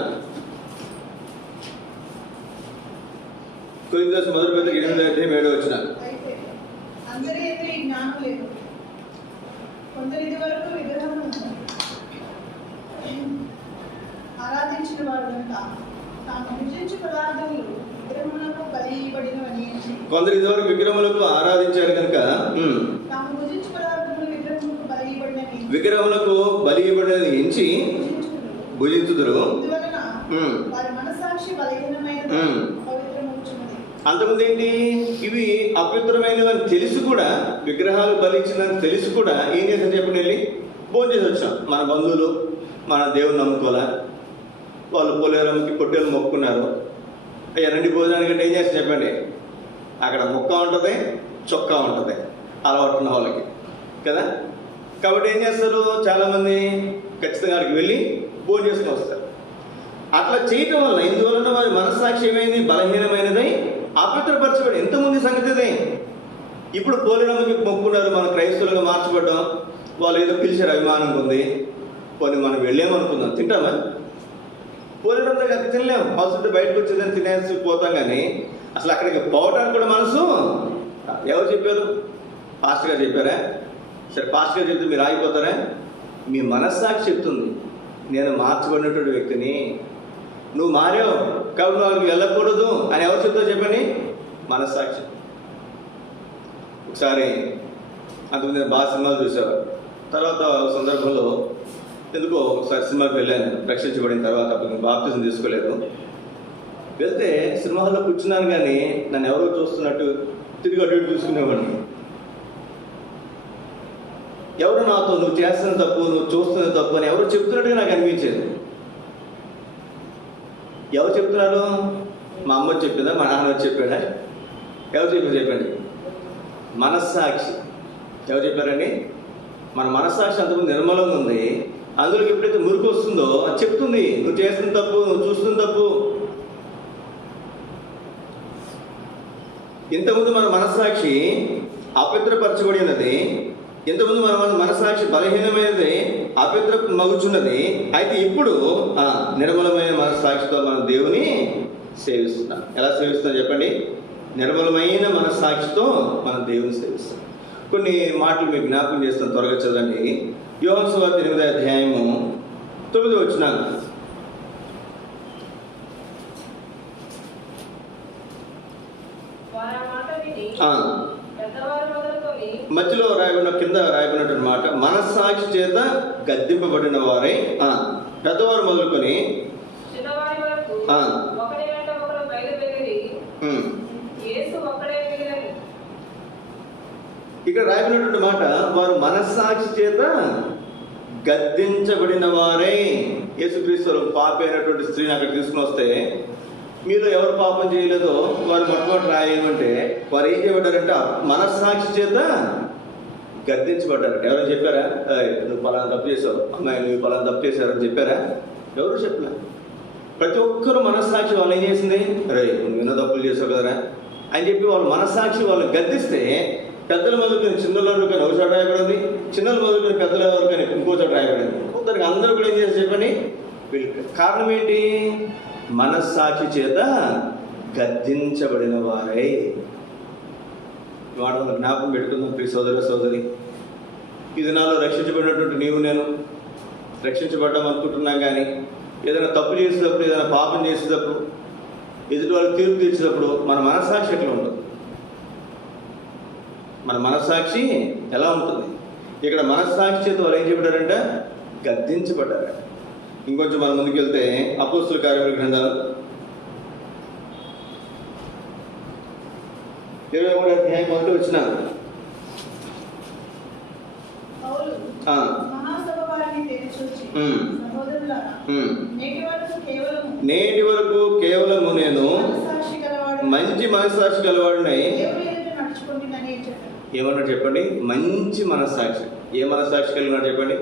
కొరింథీయులకు రాసిన మొదటి పత్రిక 8వ అధ్యాయం 7వ వచనం. అయితే అందరి యందు ఈ జ్ఞానం లేదు. కొందరు ఇదివరకు విగ్రహములను ఆరాధించిన వారు కనుక తాము భుజించు పదార్థములు విగ్రహములకు బలియబడినవని ఎంచి, కొందరు ఇదివరకు విగ్రహములకు ఆరాధించారు కనుక తాము భుజించు పదార్థములు విగ్రహములకు బలియబడినని ఎంచి భుజించుదురు. ఇందువలన వారి మనస్సాక్షి బలహీనమైనది, పవిత్రమగుచున్నది. అంతకుముందు ఏంటి? ఇవి అపవిత్రమైనవి అని తెలిసి కూడా, విగ్రహాలు బలిచ్చిందని తెలిసి కూడా ఏం చేశారు చెప్పండి, వెళ్ళి భోజనం చేసి వచ్చాం. మన బంధువులు మన దేవుని నమ్ముకోలే, వాళ్ళు పోలేరంకి పొట్టేలు మొక్కున్నారు. అయ్యా రండి భోజనానికంటే ఏం చేస్తారు చెప్పండి, అక్కడ ముక్క ఉంటుంది, చొక్కా ఉంటుంది అలవాటున్న వాళ్ళకి కదా. కాబట్టి ఏం చేస్తారు, చాలామంది ఖచ్చితంగా అక్కడికి వెళ్ళి భోజనం చేసుకుని వస్తారు. అట్లా చేయటం వల్ల ఇందువలన వారి మనస్సాక్షి ఏమైంది, బలహీనమైనది, అపవిత్రపరచబడి. ఎంతమంది సంగతి ఇదే. ఇప్పుడు పోలేరమ్మకి మొక్కున్నారు, మన క్రైస్తవులుగా మార్చబడ్డాం, వాళ్ళు ఏదో పిలిచారు, అభిమానం ఉంది, కొన్ని మనం వెళ్ళామనుకుందాం, తింటామా? పోలేరమ్మ దగ్గర అది తినలేము, అవసరం బయటకు వచ్చేదని తినేసి పోతాం. కానీ అసలు అక్కడికి పోవడానికి కూడా మనసు. ఎవరు చెప్పారు? పాస్టర్ గారు చెప్పారా? సరే పాస్టర్ గారు చెప్తే మీరు ఆగిపోతారా? మీ మనస్సాక్షి చెప్తుంది, నేను మార్చబడినటువంటి వ్యక్తిని, నువ్వు మారావు కాబట్టి వాళ్ళకి వెళ్ళకూడదు అని ఎవరు చెప్తారు చెప్పండి? మనస్సాక్షి. ఒకసారి అంతకుముందు నేను బాగా సినిమాలు చూసేవారు. తర్వాత సందర్భంలో ఎందుకో ఒకసారి సినిమాకి వెళ్ళాను, రక్షించబడిన తర్వాత. అప్పుడు నేను బాప్తిజం తీసుకోలేదు. వెళ్తే సినిమా హాల్లో కూర్చున్నాను, కానీ నన్ను ఎవరో చూస్తున్నట్టు తిరిగి అటు ఇటు చూసుకునేవాడిని. ఎవరు నాతో నువ్వు చేస్తున్న తప్పు, నువ్వు చూస్తున్న తప్పు అని ఎవరు చెప్తున్నట్టుగా నాకు అనిపించేది. ఎవరు చెప్తున్నారు? మా అమ్మ చెప్పిందా, మా నాన్న చెప్పాడా? ఎవరు చెప్పండి? మనస్సాక్షి. ఎవరు చెప్పారండి? మన మనస్సాక్షి అంతకు నిర్మలంగా ఉంది. అందులోకి ఎప్పుడైతే మురికి వస్తుందో అది చెప్తుంది, నువ్వు చేస్తున్న తప్పు, నువ్వు చూస్తున్న తప్పు. ఇంతకుముందు మన మనస్సాక్షి అపవిత్రపరచబడి ఉన్నది, ఇంతకుముందు మన మనస్సాక్షి బలహీనమైనది, అపవిత్ర మగుచున్నది. అయితే ఇప్పుడు నిర్మలమైన మనస్సాక్షితో మనం దేవుని సేవిస్తున్నాం. ఎలా సేవిస్తాం చెప్పండి? నిర్మలమైన మనస్సాక్షితో మనం దేవుని సేవిస్తాం. కొన్ని మాటలు మీకు జ్ఞాపకం చేస్తాను, త్వరగా చదవండి. యోహాను సువార్త 8వ అధ్యాయము 9వ వచనం. మధ్యలో కింద రాయబడినటువంటి మాట, మనస్సాక్షి చేత గద్దింపబడిన వారై, పెద్దవారు మొదలుకొని ఇక్కడ రాయబడినటువంటి మాట, వారు మనస్సాక్షి చేత గద్దించబడిన వారై. యేసుక్రీస్తు పాపి అయినటువంటి స్త్రీని అక్కడ తీసుకుని వస్తే, మీరు ఎవరు పాపం చేయలేదో వారు మొట్టమొదటి రాయమంటే వారు ఏం చేయబడ్డారంటే మనస్సాక్షి చేత గద్దించబడ్డారు. ఎవరు చెప్పారా? నువ్వు పలానా తప్పు చేసావు, అమ్మాయి నువ్వు పలానా తప్పు చేశారని చెప్పారా? ఎవరు చెప్పలే. ప్రతి ఒక్కరు మనస్సాక్షి వాళ్ళు ఏం చేసింది, అరే నువ్వు ఎన్నో తప్పులు చేసావు కదరా, అని చెప్పి వాళ్ళ మనస్సాక్షి వాళ్ళు గద్దిస్తే పెద్దల మొదలుకొని చిన్నల వరకు కానీ ఒక చోట రాయబడింది, చిన్నల మొదలుకొని పెద్దల వరకు కానీ ఇంకో చోట రాయబడింది. దానికి అందరూ కూడా ఏం చేసి చెప్పండి కారణం ఏంటి? మనస్సాక్షి చేత గద్దించబడిన వారై. వాడు జ్ఞాపకం పెట్టుకుందాం ప్రియ సోదర సోదరి. ఇది నాలో రక్షించబడినటువంటి నీవు నేను రక్షించబడ్డాం అనుకుంటున్నాం, కానీ ఏదైనా తప్పు చేసేటప్పుడు, ఏదైనా పాపం చేసేటప్పుడు, ఎదుటి వాళ్ళకి తీర్పు తీర్చేటప్పుడు మన మనస్సాక్షి ఎట్లా ఉంటుంది? మన మనస్సాక్షి ఎలా ఉంటుంది? ఇక్కడ మనస్సాక్షి చేత వాళ్ళు ఏం చెప్పారంటే గద్దించబడ్డారు. ఇంకొంచెం మనం ముందుకు వెళ్తే అపోస్తుల కార్యముల గ్రంథాలు 23వ అధ్యాయం 1 వచనం. పౌలు మహాసభ వారిని తేల్చొచ్చి, సహోదరులారా, నేటి వరకు కేవలము నేను మంచి మనస్సాక్షి గలవాడినై. ఏమన్నా చెప్పండి? మంచి మనస్సాక్షి. ఏ మనస్సాక్షి కలిగినాడు చెప్పండి?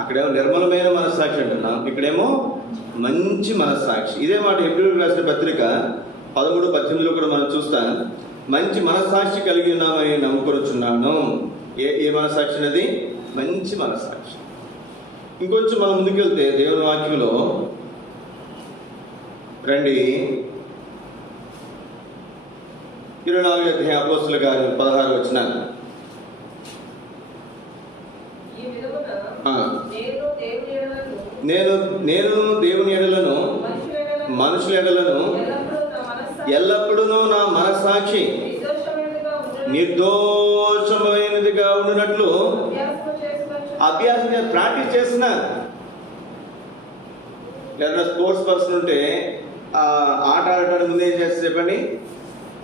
అక్కడేమో నిర్మలమైన మనస్సాక్షి అంటున్నాం, ఇక్కడేమో మంచి మనస్సాక్షి. ఇదే మాట హెబ్రీయులకు రాసిన పత్రిక 13:18 కూడా మనం చూస్తాం. మంచి మనస్సాక్షి కలిగి ఉన్నామని నమ్ముకొనుచున్నాను. ఏ మనస్సాక్షి అనేది? మంచి మనస్సాక్షి. ఇంకొంచెం మనం ముందుకెళ్తే దేవుని వాక్యంలో రండి, 24వ అధ్యాయం అపోస్తుల కార్యములు 16 వచనం. నేను దేవుని ఎడలను మనుషుల ఎడలను ఎల్లప్పుడూ నా మనస్సాక్షి నిర్దోషమైనదిగా ఉండినట్లు అభ్యాసం ప్రాక్టీస్ చేస్తున్నా. ఎవరైనా స్పోర్ట్స్ పర్సన్ ఉంటే ఆట ఆడటానికి ముందు ఏం చేస్తారు చెప్పండి?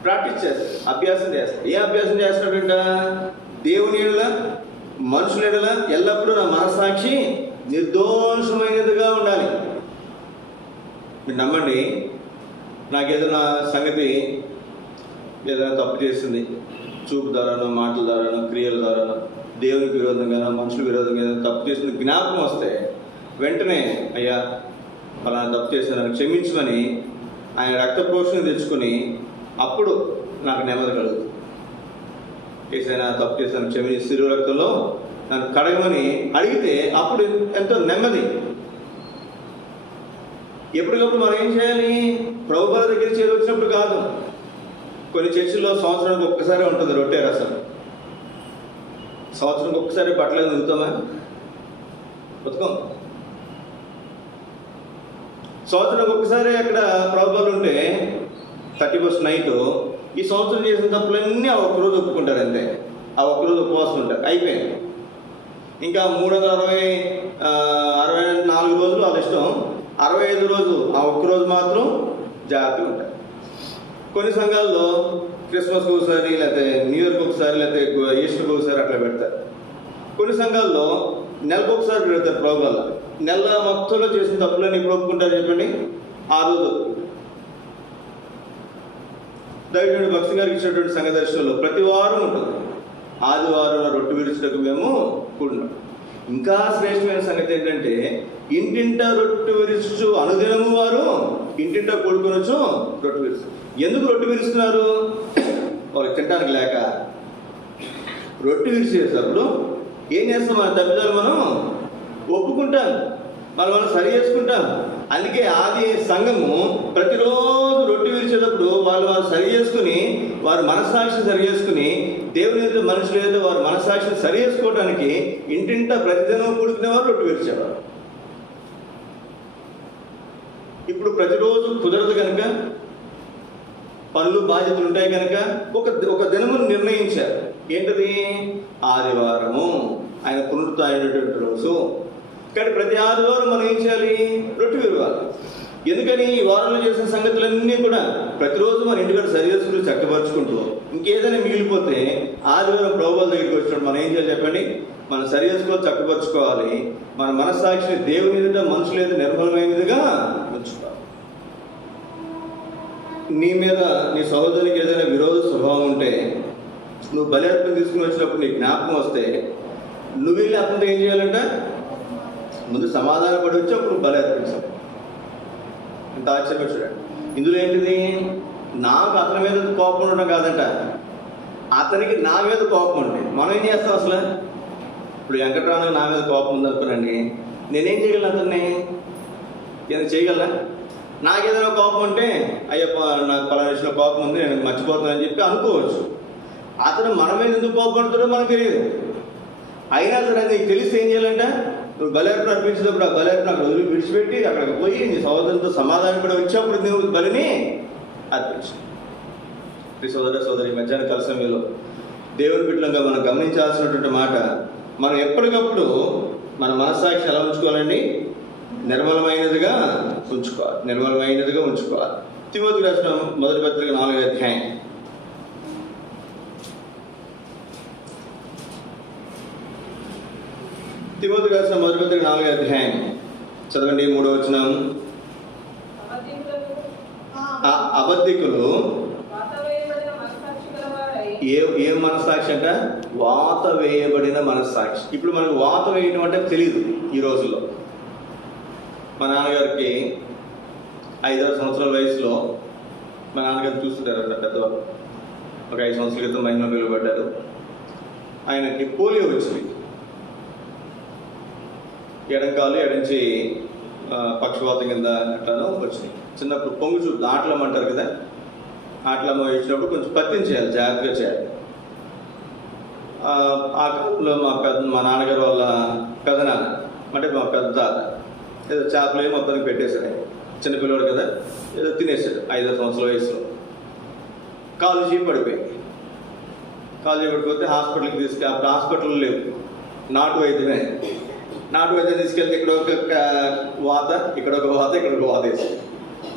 ప్రాక్టీస్ చేస్తారు, అభ్యాసం చేస్తారు. ఏ అభ్యాసం చేస్తాడంట? దేవుని ఎడల మనుషుల ఎడల ఎల్లప్పుడూ నా మనస్సాక్షి నిర్దోషమైనదిగా ఉండాలి. మీరు నమ్మండి, నాకేదైనా సంగతి ఏదైనా తప్పు చేస్తుంది, చూపు ద్వారానో, మాటల ద్వారానో, క్రియల ద్వారానో, దేవునికి విరోధంగానో, మనుషుల విరోధంగా తప్పు చేసిన జ్ఞాపకం వస్తే వెంటనే అయ్యా అలా తప్పు చేసిన క్షమించమని ఆయన రక్త పోషణ తెచ్చుకొని అప్పుడు నాకు నెమ్మది కలుగుతుంది. ఏదైనా తప్పు చేశాను క్షమించి శిలువ రక్తంలో నన్ను కడగమని అడిగితే అప్పుడు ఎంతో నెమ్మది. ఎప్పటికప్పుడు మనం ఏం చేయాలి? ప్రభువుల దగ్గర చేరి వచ్చినప్పుడు కాదు. కొన్ని చర్చిల్లో సంవత్సరానికి ఒక్కసారి ఉంటుంది రొట్టె రసం. సంవత్సరానికి ఒక్కసారి బట్టలు ఉతుకుతామా? ఉతకం. సంవత్సరానికి ఒక్కసారి అక్కడ ప్రభువులు ఉంటే 31st నైట్ ఈ సంవత్సరం చేసిన తప్పులన్నీ ఆ ఒక్కరోజు ఒప్పుకుంటారు అంతే. ఆ ఒక్కరోజు ఉపవాసం ఉంటారు, అయిపోయింది. ఇంకా 364 రోజులు వాళ్ళ ఇష్టం. 65 రోజు ఆ ఒక్కరోజు మాత్రం జాగ్రత్తగా ఉంటారు. కొన్ని సంఘాల్లో క్రిస్మస్కి ఒకసారి, లేకపోతే న్యూ ఇయర్కి ఒకసారి, లేకపోతే ఈస్టర్కి ఒకసారి అట్లా పెడతారు. కొన్ని సంఘాల్లో నెలకు ఒకసారి పెడతారు ప్రోగ్రాంలో. నెల మొత్తంలో చేసిన తప్పులని ఇప్పుడు ఒప్పుకుంటారు చెప్పండి? ఆ రోజు దైవజనుడు భక్తి గారికి ఇచ్చినటువంటి సంఘ దర్శనంలో ప్రతి వారం ఉంటుంది. ఆదివారం రొట్టె విరుచుటకు మేము కూడినాం. ఇంకా శ్రేష్టమైన సంగతి ఏంటంటే ఇంటింట రొట్టె విరుచు అనుదినము వారు ఇంటింట కూడుకొనొచ్చు రొట్టె విరుచు. ఎందుకు రొట్టె విరుస్తున్నారు? వాళ్ళకి తినడానికి లేక. రొట్టె విరిచేటప్పుడు ఏం చేస్తాం? మన తప్పిదాలు మనం ఒప్పుకుంటాం, మనం సరి చేసుకుంటాం. అందుకే ఆది సంఘము ప్రతిరోజు రొట్టె విరిచేటప్పుడు వాళ్ళు సరి చేసుకుని, వారి మనస్సాక్షిని సరి చేసుకుని, దేవుని యొక్క మనుషులు ఏదో వారి మనస్సాక్షిని సరి చేసుకోవడానికి ఇంటింట ప్రతిదినం కూడుకునేవారు రొట్టె విరిచేవారు. ఇప్పుడు ప్రతిరోజు కుదరదు కనుక, పనులు బాధ్యతలు ఉంటాయి కనుక ఒక దినమును నిర్ణయించారు. ఏంటది? ఆదివారము, ఆయన పునరుత్థానమైనటువంటి రోజు. కానీ ప్రతి ఆదివారం మనం ఏం చేయాలి? రొట్టె విరవాలి. ఎందుకని? ఈ వారంలో చేసిన సంగతులన్నీ కూడా ప్రతిరోజు మన ఇంటికాడ సరి చేసుకుని చక్కపరుచుకుంటూ, ఇంకేదైనా మిగిలిపోతే ఆదివారం ప్రభువుల దగ్గరికి వచ్చినప్పుడు మనం ఏం చేయాలి చెప్పండి? మనం సరి చేసుకోవాలి, చక్కపరుచుకోవాలి. మన మనస్సాక్షిని దేవుని ఎదుట, మనుషుల ఎదుట నిర్మలమైనదిగా ఉంచుకోవాలి. నీ మీద నీ సహోదరునికి ఏదైనా విరోధ స్వభావం ఉంటే, నువ్వు బలి అర్పణ తీసుకుని వచ్చినప్పుడు నీ జ్ఞాపకం వస్తే, నువ్వు వెళ్ళి అతనితో ఏం చేయాలంట? ముందు సమాధాన పడి వచ్చి అప్పుడు బలి అర్పించాలి. అంత ఆశ్చర్యం చూడండి. ఇందులో ఏంటిది? నాకు అతని మీద కోపం ఉండడం కాదంట, అతనికి నా మీద కోపం ఉంది. మనం ఏం చేస్తాం అసలు? ఇప్పుడు వెంకటరామకి నా మీద కోపం ఉంది అనుకోనండి, నేనేం చేయగలను? అతన్ని ఏదైనా చేయగలనా? నాకేదైనా కోపం ఉంటే అయ్యప్ప నాకు పలానా విషయంలో కోపం ఉంది, నేను మర్చిపోతానని చెప్పి అనుకోవచ్చు. అతను మన మీద ఎందుకు కోపపడుతుందో మనకు తెలియదు. అయినా సరే నీకు తెలిస్తే ఏం చేయాలంట? నువ్వు బలిర్పణ అర్పించినప్పుడు ఆ బలిర్పణ అక్కడ వదిలి విడిచిపెట్టి అక్కడికి పోయి నీ సహోదరులతో సమాధానం కూడా వచ్చేప్పుడు నువ్వు బలిని అర్పించు. సోదర సోదరి మధ్యాహ్న కాల సమయంలో దేవుని బిడ్డలుగా మనం గమనించాల్సినటువంటి మాట, మనం ఎప్పటికప్పుడు మన మనస్సాక్షి ఎలా ఉంచుకోవాలండి? నిర్మలమైనదిగా ఉంచుకోవాలి. నిర్మలమైనదిగా ఉంచుకోవాలి. తిమోతికి రాసిన మొదటి పత్రిక 4వ అధ్యాయం. తిమోతికి రాసిన మొదటి పత్రిక 4వ అధ్యాయం చదవండి. 3వ వచనం. అబద్ధికులు ఏ మనస్సాక్షి అంట? వాత వేయబడిన మనస్సాక్షి. ఇప్పుడు మనకు వాత వేయడం అంటే తెలియదు ఈ రోజుల్లో. మా నాన్నగారికి 5-6 సంవత్సరాల వయసులో మా నాన్నగారు చూస్తుంటారు పెద్దవాళ్ళు. ఒక 5 సంవత్సరాల క్రితం మహిళ పిలువబడ్డారు. ఆయనకి పోలియో వచ్చింది. ఎడంకాలు ఎడంచి పక్షవాతం కింద అట్లానో వచ్చినాయి. చిన్నప్పుడు పొంగు చూపు ఆటలం అంటారు కదా, ఆటలమ్మ ఇచ్చినప్పుడు కొంచెం పత్యం చేయాలి, జాగ్రత్తగా చేయాలి. ఆ కాలంలో మా నాన్నగారు వాళ్ళ పెదనాన్న అంటే మా పెద్ద ఏదో చేపలు మొత్తానికి పెట్టేశాడు. చిన్నపిల్లవాడు కదా, ఏదో తినేసాడు 5-6 సంవత్సరాల వయసులో. కాలు చేయి పడిపోయింది. కాలు చేయి పడిపోతే హాస్పిటల్కి అప్పుడు హాస్పిటల్ లేవు, నాటు వైద్యమే. నాటు వైద్యం తీసుకెళ్తే ఇక్కడ ఒక వాత, ఇక్కడ ఒక వాత, ఇక్కడ ఒక వాత వేసాడు.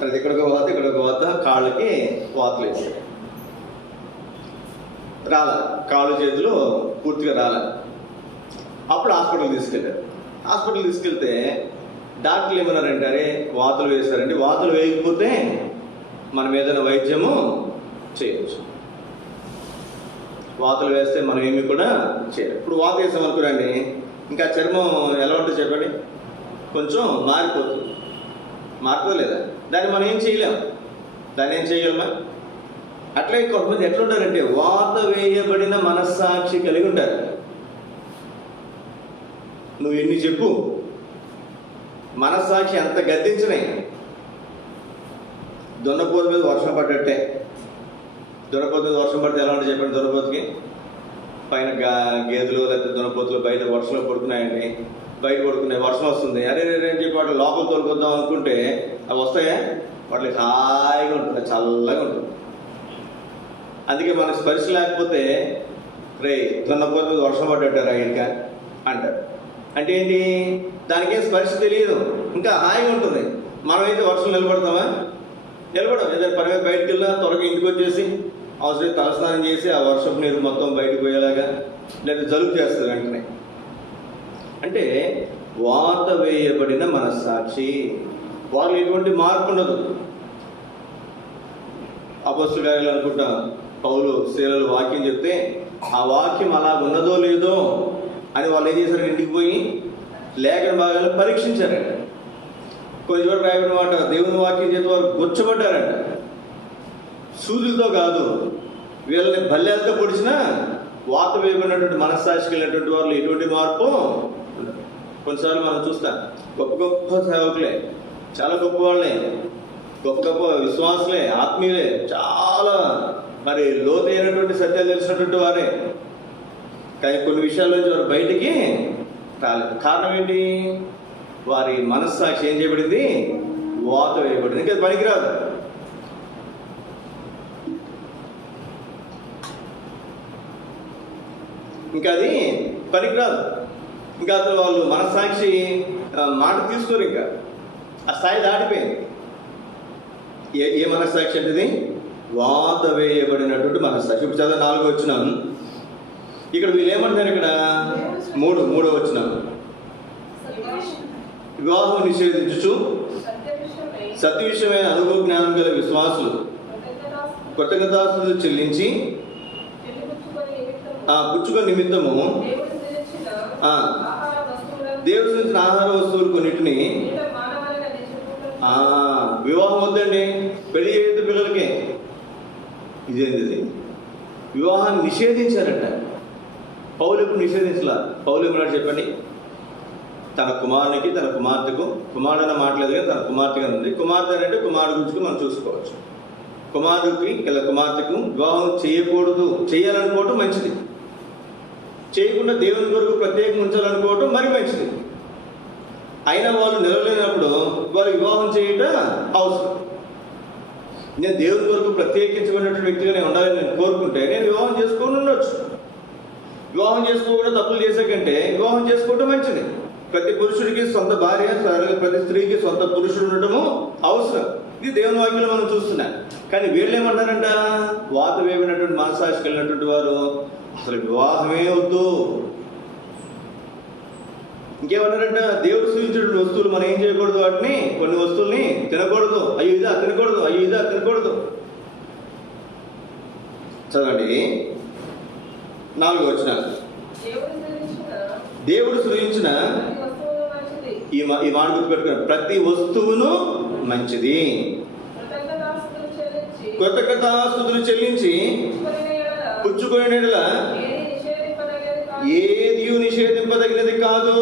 అది ఇక్కడ ఒక వాత, ఇక్కడ ఒక వాత, కాళ్ళకి వాతలు వేసాడు. రాలే, కాళ్ళు చేతులు పూర్తిగా రాలే. అప్పుడు హాస్పిటల్కి తీసుకెళ్ళారు. హాస్పిటల్ తీసుకెళ్తే డాక్టర్లు ఏమన్నారంటే, అరే వాతలు వేశారండి, వాతలు వేయకపోతే మనం ఏదైనా వైద్యము చేయవచ్చు, వాతలు వేస్తే మనం ఏమి కూడా చేయలేం. ఇప్పుడు వాత వేసామనుకోరండి, ఇంకా చర్మం ఎలా ఉంటుంది చెప్పండి? కొంచెం మారిపోతుంది. మారుతుందా లేదా? దాన్ని మనం ఏం చేయలేం. దాన్ని ఏం చేయగలమా? అట్లే కొంతమంది ఎట్లుంటారంటే వాత వేయబడిన మనస్సాక్షి కలిగి ఉంటారు. నువ్వు ఎన్ని చెప్పు, మనస్సాక్షి అంత గద్దించినాయి. దున్నపోతు మీద వర్షం పడ్డట్టే. దున్నపోతు మీద వర్షం పడితే ఎలా ఉంటుంది చెప్పండి? దున్నపోతుకి పైన గేదెలు లేకపోతే దున్నపోతులు బయట వర్షంలో పడుకున్నాయండి, బయట పడుకున్నాయి, వర్షం వస్తుంది, అరే రే అని చెప్పి వాటి లోపల తోలుకొద్దాం అనుకుంటే అవి వస్తాయా? వాటికి హాయిగా ఉంటుంది, చల్లగా ఉంటుంది. అందుకే మనకు స్పర్శ లేకపోతే రే దున్నపోతు మీద వర్షం పడ్డట్టారా ఇంకా అంటారు. అంటే ఏంటి? దానికేం స్పర్శ తెలియదు, ఇంకా హాయిగా ఉంటుంది. మనమైతే వర్షం నిలబడతామా? నిలబడం. ఏదైనా పని మీద బయటకు వెళ్ళినా త్వరగా ఇంటికి వచ్చేసి అవసరం తలస్నానం చేసి ఆ వర్షపు నీరు మొత్తం బయటకు పోయేలాగా, లేదా జలుబు చేస్తుంది వెంటనే. అంటే వాత వేయబడిన మనస్సాక్షి, వాళ్ళు ఎటువంటి మార్పు ఉండదు. అపొస్తలుల కార్యాలు అనుకుంటా పౌలు శీలలు వాక్యం చెప్తే ఆ వాక్యం అలా ఉన్నదో లేదో అని వాళ్ళు ఏం చేశారు? ఇంటికి పోయి లేఖన భాగాలు పరీక్షించారంట. కొన్ని చోట్ల రాయబడిన మాట, దేవుని వాక్యం చేత వారు గుచ్చబడ్డారంట. సూదులతో కాదు, వీళ్ళని బల్లెలతో పొడిచినా వాత వేయబడినటువంటి మనస్సాక్షి వెళ్ళినటువంటి వాళ్ళు ఎటువంటి మార్పు ఉండదు. కొన్నిసార్లు మనం చూస్తాం గొప్ప గొప్ప సేవకులే, చాలా గొప్ప వాళ్ళే, గొప్ప గొప్ప విశ్వాసులే, ఆత్మీయులే, చాలా మరి లోతైనటువంటి సత్యాలు తెలిసినటువంటి వారే, కానీ కొన్ని విషయాల నుంచి వారు బయటికి రాలేదు. కారణం ఏంటి? వారి మనస్సాక్షి ఏం చేయబడింది? వాత వేయబడింది. ఇంకా పనికిరాదు. ఇంకా అది పనికిరాదు. ఇంకా అసలు వాళ్ళు మనస్సాక్షి మాట తీసుకోరు, ఇంకా ఆ స్థాయి దాటిపోయింది. ఏ మనస్సాక్షి అంటే? వాత వేయబడినటువంటి మనస్సాక్షి. ఇప్పుడు చదువు 4వ వచనం. ఇక్కడ వీళ్ళు ఏమంటున్నారు? ఇక్కడ 3వ వచనం, వివాహం నిషేధించుచు సత్య విషయమైన అనుభవ జ్ఞానం గల విశ్వాసులు కృతజ్ఞతాస్తుతులు చెల్లించి పుచ్చుకొని నిమిత్తము దేవుడి నుంచి ఆహార వస్తువులు కొన్నిటిని. వివాహం వద్దండి, పెళ్లి చేయొద్దు పిల్లలకి. ఇదేంటిది? వివాహాన్ని నిషేధించారట. పౌలు ఎప్పుడు నిషేధించలా. పౌలు ఏమన్నాడు చెప్పండి? తన కుమారునికి తన కుమార్తెకు, కుమారుడు అన్న మాట్లాడదు కానీ తన కుమార్తెగా ఉంది. కుమార్తె అంటే కుమారుడు గురించి మనం చూసుకోవచ్చు. కుమారుడికి ఇలా కుమార్తెకు వివాహం చేయకూడదు, చేయాలనుకోవటం మంచిది. చేయకుండా దేవుని కొరకు ప్రత్యేకం ఉంచాలనుకోవటం మరి మంచిది. అయినా వాళ్ళు నిలవలేనప్పుడు వాళ్ళు వివాహం చేయటం అవసరం. నేను దేవుని కొరకు ప్రత్యేకించబడినటువంటి వ్యక్తిగా నేను ఉండాలని నేను కోరుకుంటే నేను వివాహం చేసుకొని ఉండొచ్చు. వివాహం చేసుకోకుండా తప్పులు చేసే కంటే వివాహం చేసుకోవటం మంచిది. ప్రతి పురుషుడికి సొంత భార్య, ప్రతి స్త్రీకి సొంత పురుషుడు ఉండటము అవసరం. ఇది దేవుని వాక్యంలో మనం చూస్తున్నాం. కానీ వీళ్ళు ఏమన్నారంట? వాత వేవినటువంటి మనసాక్షి కలిగినటువంటి వారు అసలు వివాహమే వద్దు. ఇంకేమన్నారంట? దేవుడు సూచించిన వస్తువులు మనం ఏం చేయకూడదు, వాటిని కొన్ని వస్తువుల్ని తినకూడదు. అయ్యో ఇదా తినకూడదు, అయ్యో ఇదా తినకూడదు. చదవండి 4వ వచనం. దేవుడు సృజించిన ఈ మాట గుర్తుపెట్టుకున్నాడు. ప్రతి వస్తువును మంచిది, కృతజ్ఞతాస్తుతులు చెల్లించి పుచ్చుకునే ఏది నిషేధింపదగినది కాదు.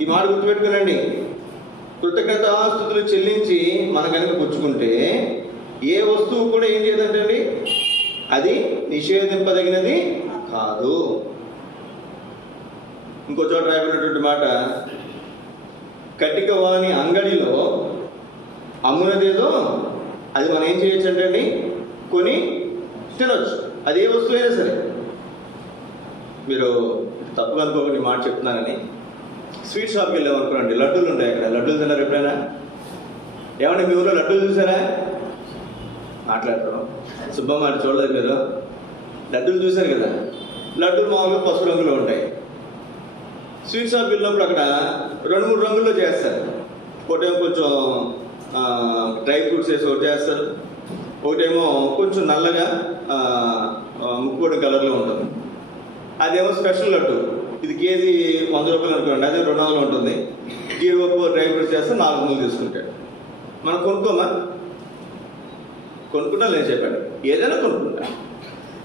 ఈ మాట గుర్తుపెట్టుకోనండి. కృతజ్ఞతాస్తుతులు చెల్లించి మనం కనుక పుచ్చుకుంటే ఏ వస్తువు కూడా ఏం చేయదంటండి, అది నిషేధింపదగినది కాదు. ఇంకో చోట రాయబడినటువంటి మాట, కటిక వాని అంగడిలో అమ్మునదేదో అది మనం ఏం చేయొచ్చు అంటే కొని తినొచ్చు. అదే వస్తువు అయినా సరే. మీరు తప్పుగా అనుకోకుండా మాట చెప్తున్నానని స్వీట్ షాప్కి వెళ్ళామనుకోండి, లడ్డూలు ఉంటాయి అక్కడ. లడ్డూలు తిన్నారు ఎప్పుడైనా? ఏమంటే మీ ఊళ్ళో లడ్డూలు చూసారా? మాట్లాడతాం. సుబ్బమ్మ చూడలేదు మీరు? లడ్డూలు చూశారు కదా. లడ్డూలు మామూలుగా పసుపు రంగులో ఉంటాయి. స్వీట్ షాప్కి వెళ్ళినప్పుడు అక్కడ 2-3 రంగుల్లో చేస్తారు. ఒకటేమో కొంచెం డ్రై ఫ్రూట్స్ వేసి ఒకటి చేస్తారు, ఒకటేమో కొంచెం నల్లగా ముక్కుపొడి కలర్లో ఉంటుంది. అదేమో స్పెషల్ లడ్డు. ఇది కేజీ 100 రూపాయలు అనుకోండి, అదే 200 ఉంటుంది. జీడిపప్పు డ్రై ఫ్రూట్స్ చేస్తే 400 తీసుకుంటాడు. మనం కొనుక్కోమా? కొనుక్కుంటా నేను చెప్పాను, ఏదైనా కొనుక్కుంటా.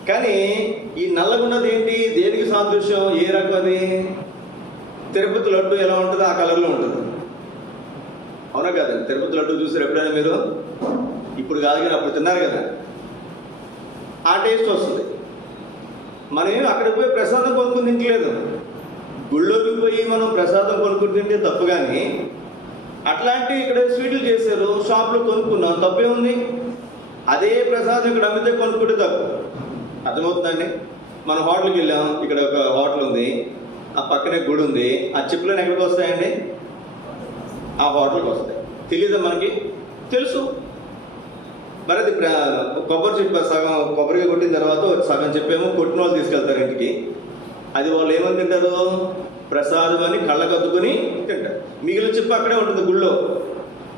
కానీ ఈ నల్లగున్నది ఏంటి? దేనికి సాదృశ్యం? ఏ రకం అది? తిరుపతి లడ్డు ఎలా ఉంటుందో ఆ కలర్లో ఉంటుంది. అవునా కదా? తిరుపతి లడ్డు చూసారు ఎప్పుడైనా మీరు? ఇప్పుడు కాదు కానీ అప్పుడు తిన్నారు కదా. ఆ టేస్ట్ వస్తుంది. మనమేమి అక్కడికి పోయి ప్రసాదం కొనుక్కుని తింటలేదు. గుళ్ళోకి పోయి మనం ప్రసాదం కొనుక్కుని తింటే తప్పు. కానీ అట్లాంటి ఇక్కడ స్వీట్లు చేశారు, షాప్లో కొనుక్కున్నాం, తప్పే ఉంది. అదే ప్రసాదం ఇక్కడ అమ్మితే కొనుక్కుంటే తప్పు. అర్థమవుతుందండి? మనం హోటల్కి వెళ్ళాం, ఇక్కడ ఒక హోటల్ ఉంది, ఆ పక్కనే గుడి ఉంది. ఆ చిప్పులను ఎక్కడికి వస్తాయండి? ఆ హోటల్కి వస్తాయి. తెలీదా మనకి? తెలుసు. మరి అది కొబ్బరి చెప్ప సగం కొబ్బరిగా కొట్టిన తర్వాత సగం చెప్పేమో కొట్టిన వాళ్ళు తీసుకెళ్తారు ఇంటికి. అది వాళ్ళు ఏమని తింటారు? ప్రసాదం అని కళ్ళకద్దుకొని తింటారు. మిగిలిన చెప్పు అక్కడే ఉంటుంది గుళ్ళో.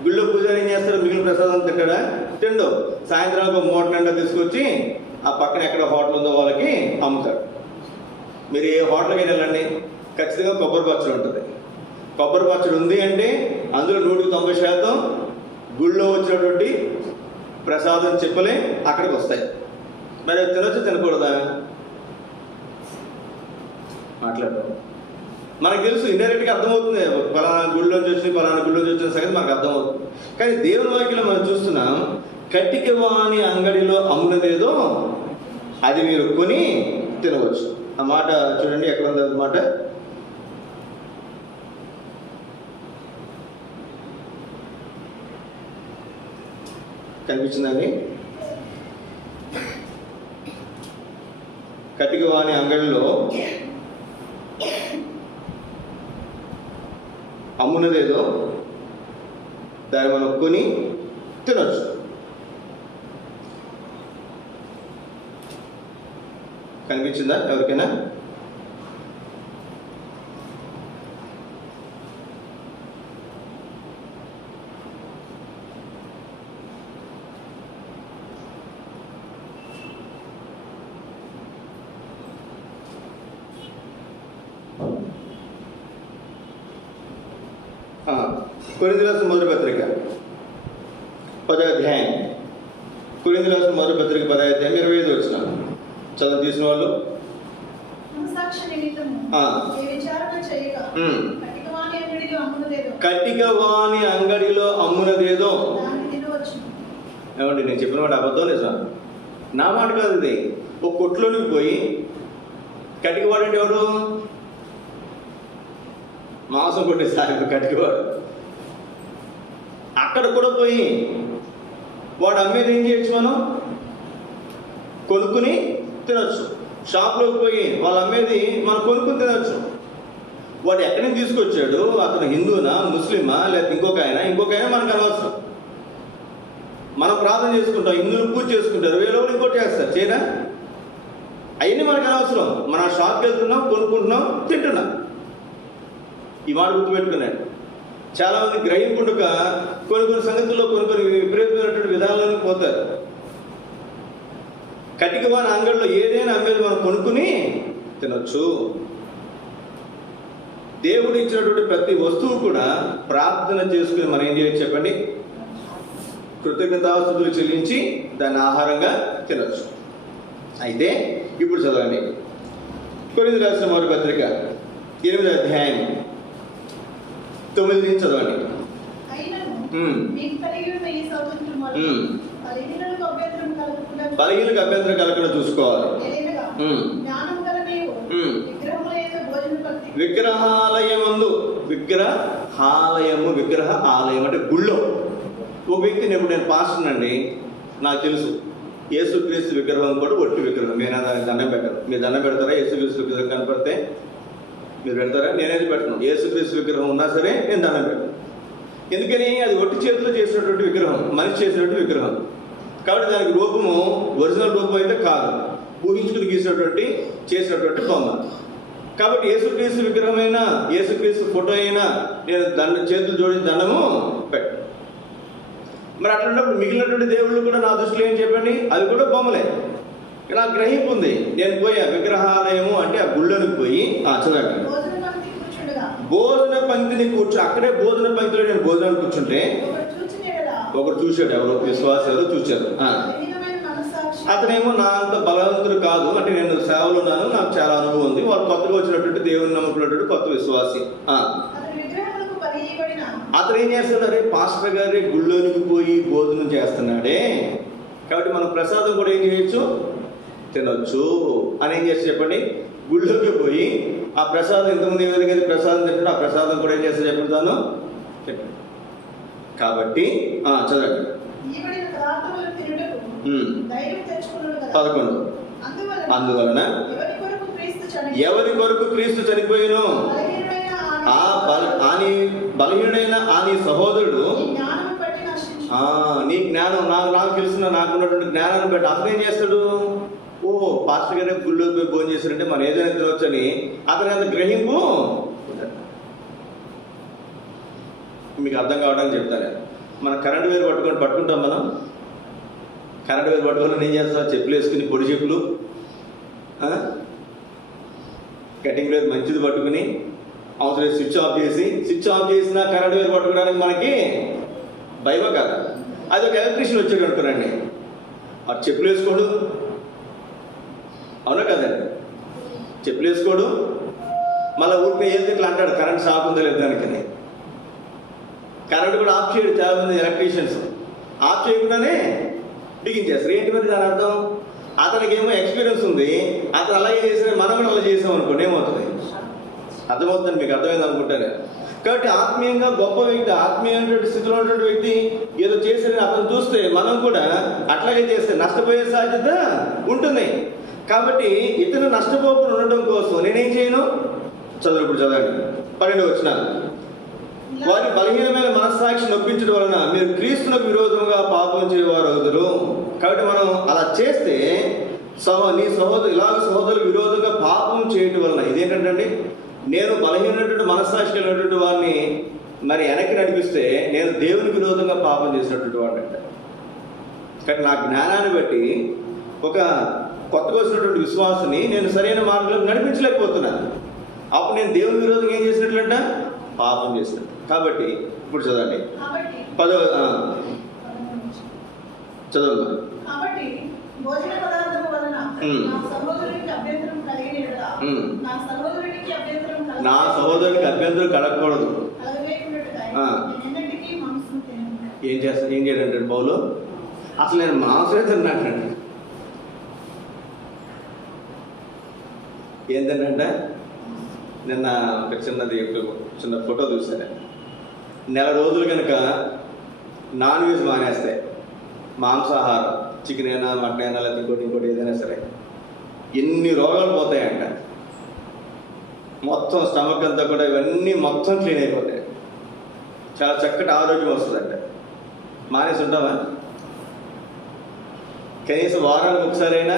గుళ్ళో పూజారి ఏం చేస్తారు? మిగిలిన ప్రసాదం తింటాడా? తిండో. సాయంత్రం ఒక మూట నిండా తీసుకొచ్చి ఆ పక్కన ఎక్కడ హోటల్ ఉందో వాళ్ళకి అమ్ముతారు. మీరు ఏ హోటల్కి వెళ్ళండి, ఖచ్చితంగా కొబ్బరి పచ్చడి ఉంటుంది. కొబ్బరి పచ్చడి ఉంది అంటే అందులో 190% గుళ్ళో వచ్చినటువంటి ప్రసాదం చెప్పులే అక్కడికి వస్తాయి. మరి తినొచ్చు తినకూడదా? మాట్లాడదాం. మనకు తెలుసు, ఇండైరెక్ట్గా అర్థమవుతుంది. పలానా గుళ్ళోంచి వచ్చి పలానా గుళ్ళోంచి వచ్చిన సంగతి మనకు అర్థమవుతుంది. కానీ దేవుని వాక్యంలో మనం చూస్తున్నాం, కట్టిక వాని అంగడిలో అమ్మునదేదో అది మీరు కొని తినవచ్చు. ఆ మాట చూడండి, ఎక్కడ ఉంది అన్నమాట. కనిపించిందండి? కట్టిక వాని అంగడిలో అమ్మునదేదో దాన్ని మనం కొని తినొచ్చు. కనిపించిందా ఎవరికైనా? కొరింథీయులకు మొదటి పత్రిక 10వ అధ్యాయం. కొరింథీయులకు రాసిన మొదటి పత్రిక 10:25 వచ్చిన చదువు తీసిన వాళ్ళు. మనస్సాక్షి నిమిత్తము ఆ. ఏ విచారణ చేయక ఉమ్. కటికవాని అంగడిలో అమ్మునదేదో కటిక వాని అంగడిలో అమ్మునదేదో. దాన్ని తినవచ్చు. ఏమండి నేను చెప్పిన మాట అబద్ధం లేదా? నా మాట కాదు ఇది. ఒక కొట్లోనికి పోయి కటికవాడు అంటే ఎవడు? మాంసం కొట్టే సాగు కటికవాడు. అక్కడ కూడా పోయి వాడు అమ్మేది ఏం చేయొచ్చు? మనం కొనుక్కుని తినొచ్చు. షాప్లోకి పోయి వాళ్ళు అమ్మేది మనం కొనుక్కుని తినొచ్చు. వాడు ఎక్కడి నుంచి తీసుకొచ్చాడు? అతను హిందూనా, ముస్లిమా, లేకపోతే ఇంకొక ఆయన మనకు అనవసరం. మనం ప్రార్థన చేసుకుంటాం, హిందువులు పూజ చేసుకుంటారు, వేరే వాళ్ళు ఇంకోటి చేస్తారు, చేయనా? అవన్నీ మనకు అనవసరం. మన షాప్కి వెళ్తున్నాం, కొనుక్కుంటున్నాం, తింటున్నాం. ఈ మాట గుర్తుపెట్టుకున్నాడు. చాలా మంది గ్రహింపుండక కొన్ని సంగతుల్లో కొన్ని విపరీతమైనటువంటి విధానాలకు పోతారు. కటికవాని అంగడిలో ఏదైనా అమ్మేది మనం కొనుక్కుని తినొచ్చు. దేవుడు ఇచ్చినటువంటి ప్రతి వస్తువు కూడా ప్రార్థన చేసుకుని మనం ఏం చేయొచ్చు చెప్పండి? కృతజ్ఞతాస్తుతులు చెల్లించి దాన్ని ఆహారంగా తినొచ్చు. అయితే ఇప్పుడు చదవండి. కొరింథీయులకు రాసిన మొదటి పత్రిక 8వ అధ్యాయం 9 నుంచి చదవండి. అయినను ఉమ్. మీకు కలిగి ఉన్న ఈ స్వాతంత్రం వలన ఉమ్. బలహీనులకు అభ్యంతరం కలగకుండా బలహీనలకు అభ్యంతరం కలగకుండా చూసుకోవాలి. ఏదైనా ఉమ్. జ్ఞానం గల నీవు ఉమ్. విగ్రహముల యొక్క భోజన భక్తి విగ్రహ ఆలయం అంటే గుళ్ళో ఒక వ్యక్తిని ఇప్పుడు నేను పాస్టర్ అండి, నాకు తెలుసు యేసుక్రీస్తు విగ్రహం కూడా ఒట్టి విగ్రహం. నేను దానికి దండం పెట్టను. మీరు దండం పెడతారా? యేసుక్రీస్తు విగ్రహం కనపడితే మీరు పెడతారా? నేనేది పెట్టను. యేసుక్రీస్తు విగ్రహం ఉన్నా సరే నేను దండం పెట్టను. ఎందుకని? అది ఒట్టి చేతిలో చేసినటువంటి విగ్రహం, మనిషి చేసినటువంటి విగ్రహం. కాబట్టి దానికి రూపము ఒరిజినల్ రూపం అయితే కాదు, ఊహించుకుని చేసినటువంటి బొమ్మ. కాబట్టి యేసుక్రీస్తు విగ్రహమైనా, యేసుక్రీస్తు ఫోటో అయినా నేను చేతులు జోడించి దండము పెట్టను. మరి అట్లాంటప్పుడు మిగిలినటువంటి దేవుళ్ళు కూడా నా దృష్టిలో ఏం చెప్పండి? అది కూడా బొమ్మలే. నాకు గ్రహింపు ఉంది. నేను పోయి ఆ విగ్రహాలయము అంటే ఆ గుళ్ళోనికి పోయి చదవండి. భోజన పంక్తి కూర్చుండగా భోజన పంక్తిని అక్కడే భోజన పంక్తిలో నేను భోజనాలు కూర్చుంటే ఒకడు చూచిన యెడల ఒకడు చూశాడు. ఎవరు? విశ్వాసాలు చూశారు. బలహీనమైన మనస్సాక్షి అతనేమో నా అంత బలవంతుడు కాదు, అంటే నేను సేవలో ఉన్నాను, నాకు చాలా అనుభవం ఉంది. వాళ్ళు కొత్తగా వచ్చినటువంటి దేవుని నమ్ముకున్నటువంటి కొత్త విశ్వాసి. అతని విగ్రహములకు బలి ఇవ్వబడిన అతను ఏం చేస్తున్నాడే? పాస్టర్ గారి గుళ్ళోనికి పోయి భోజనం చేస్తున్నాడే. కాబట్టి మనం ప్రసాదం కూడా ఏం చేయొచ్చు? తినొచ్చు అని ఏం చేస్తే చెప్పండి? గుళ్ళోకి పోయి ఆ ప్రసాదం ఇంతకుముందు ఏ విధంగా ప్రసాదం తింటాడో ఆ ప్రసాదం కూడా ఏం చేస్తే చెప్తాను చెప్పండి. కాబట్టి చదవండి. ఈబడిన పదార్థములను తినుటకు ధైర్యం తెచ్చుకున్నాడు కదా. 11 అందువలన ఎవరి కొరకు క్రీస్తు చనిపోయినో బలహీనుడైన ఆ నీ సహోదరుడు నీ జ్ఞానం నాకు తెలిసిన నాకున్నటువంటి జ్ఞానాన్ని బట్టి అతను ఏం చేస్తాడు? పాస్టర్ గారే గుళ్ళోకి పోయి భోజనం చేశారంటే మనం ఏదైనా తినవచ్చని అతని అంత గ్రహింపు మీకు అర్థం కావడానికి చెప్తాను. మన కరెంట్ వేరు పట్టుకుంటాం. మనం కరెంట్ వేరు పట్టుకొని ఏం చేస్తాం? చెప్పులు వేసుకుని, పొడి చెప్పులు, కటింగ్ వేరు మంచిది పట్టుకుని అవసరం స్విచ్ ఆఫ్ చేసిన కరెంట్ వేరు పట్టుకోవడానికి మనకి భయమా కాదు? అది ఒక ఎలక్ట్రీషియన్ వచ్చాడు అనుకోరండి, ఆ చెప్పులు వేసుకోడు, అవునా కదండి? చెప్పులు వేసుకోడు, మళ్ళీ ఊరికి ఏం ఇట్లా అంటాడు కరెంట్ షాక్ ఉందా లేదు దానికని. కరెంట్ కూడా ఆఫ్ చేయడు. చాలా మంది ఎలక్ట్రీషియన్స్ ఆఫ్ చేయకుండానే బిగించేస్తారు. ఏంటి మరి దాని అర్థం? అతనికి ఏమో ఎక్స్పీరియన్స్ ఉంది, అతను అలాగే చేసిన మనం కూడా అలా చేసాం అనుకోండి, ఏమవుతుంది? అర్థమవుతుంది, మీకు అర్థమైంది అనుకుంటానే. కాబట్టి ఆత్మీయంగా గొప్ప వ్యక్తి, ఆత్మీయమైనటువంటి స్థితిలో ఉన్నటువంటి వ్యక్తి ఏదో చేసిన అతను చూస్తే మనం కూడా అట్లాగే చేస్తే నష్టపోయే సాధ్యత ఉంటుంది. కాబట్టి ఇతను నష్టపోకుండా ఉండటం కోసం నేనేం చేయను? ఇప్పుడు చదవండి 12 వచనం. వారి బలహీనమైన మనస్సాక్షి నొప్పించడం వలన మీరు క్రీస్తునకు విరోధంగా పాపం చేయవారు అవుతారు. కాబట్టి మనం అలా చేస్తే నీ సహోదరులు విరోధంగా పాపం చేయటం వలన ఇదేంటంటే, నేను బలహీనటువంటి మనస్సాక్షి కలిగినటువంటి వాడిని మరి వెనక్కి నడిపిస్తే నేను దేవునికి విరోధంగా పాపం చేసినటువంటి వాడిని అంట. కానీ నా జ్ఞానాన్ని బట్టి ఒక కొత్తగా వచ్చినటువంటి విశ్వాసాన్ని నేను సరైన మార్గంలో నడిపించలేకపోతున్నాను. అప్పుడు నేను దేవుని విరోధంగా ఏం చేసినట్లంట? పాపం చేసినట్టు. కాబట్టి ఇప్పుడు చదవండి 10వ చదవండి. కాబట్టి భోజన పదార్థము వలన ఉమ్. నా సహోదరునికి అభ్యంతరం కలిగిన యెడల ఉమ్. నా సహోదరునికి అభ్యంతరం నా సహోదరునికి అభ్యంతరం కలగకూడదు. కలగలేకున్నట్టుగా ఆ. ఎన్నటికీ మాంసం తినను. ఏం చేయడంటే పౌలు, అసలు నేను మాంసమే తిన్నట్టండి. ఏంటంటే నిన్న ఒక చిన్న ఫోటో చూశాను. నెల రోజులు కనుక నాన్ వెజ్ మానేస్తే, మాంసాహారం చికెన్ అయినా మటన్ అయినా లేకపోతే ఇంకోటి ఏదైనా సరే, ఎన్ని రోగాలు పోతాయంట. మొత్తం స్టమక్ అంతా కూడా ఇవన్నీ మొత్తం క్లీన్ అయిపోతాయి. చాలా చక్కటి ఆరోగ్యం వస్తుందంట. మానేసి ఉంటామా? కనీసం వారానికి ఒకసారైనా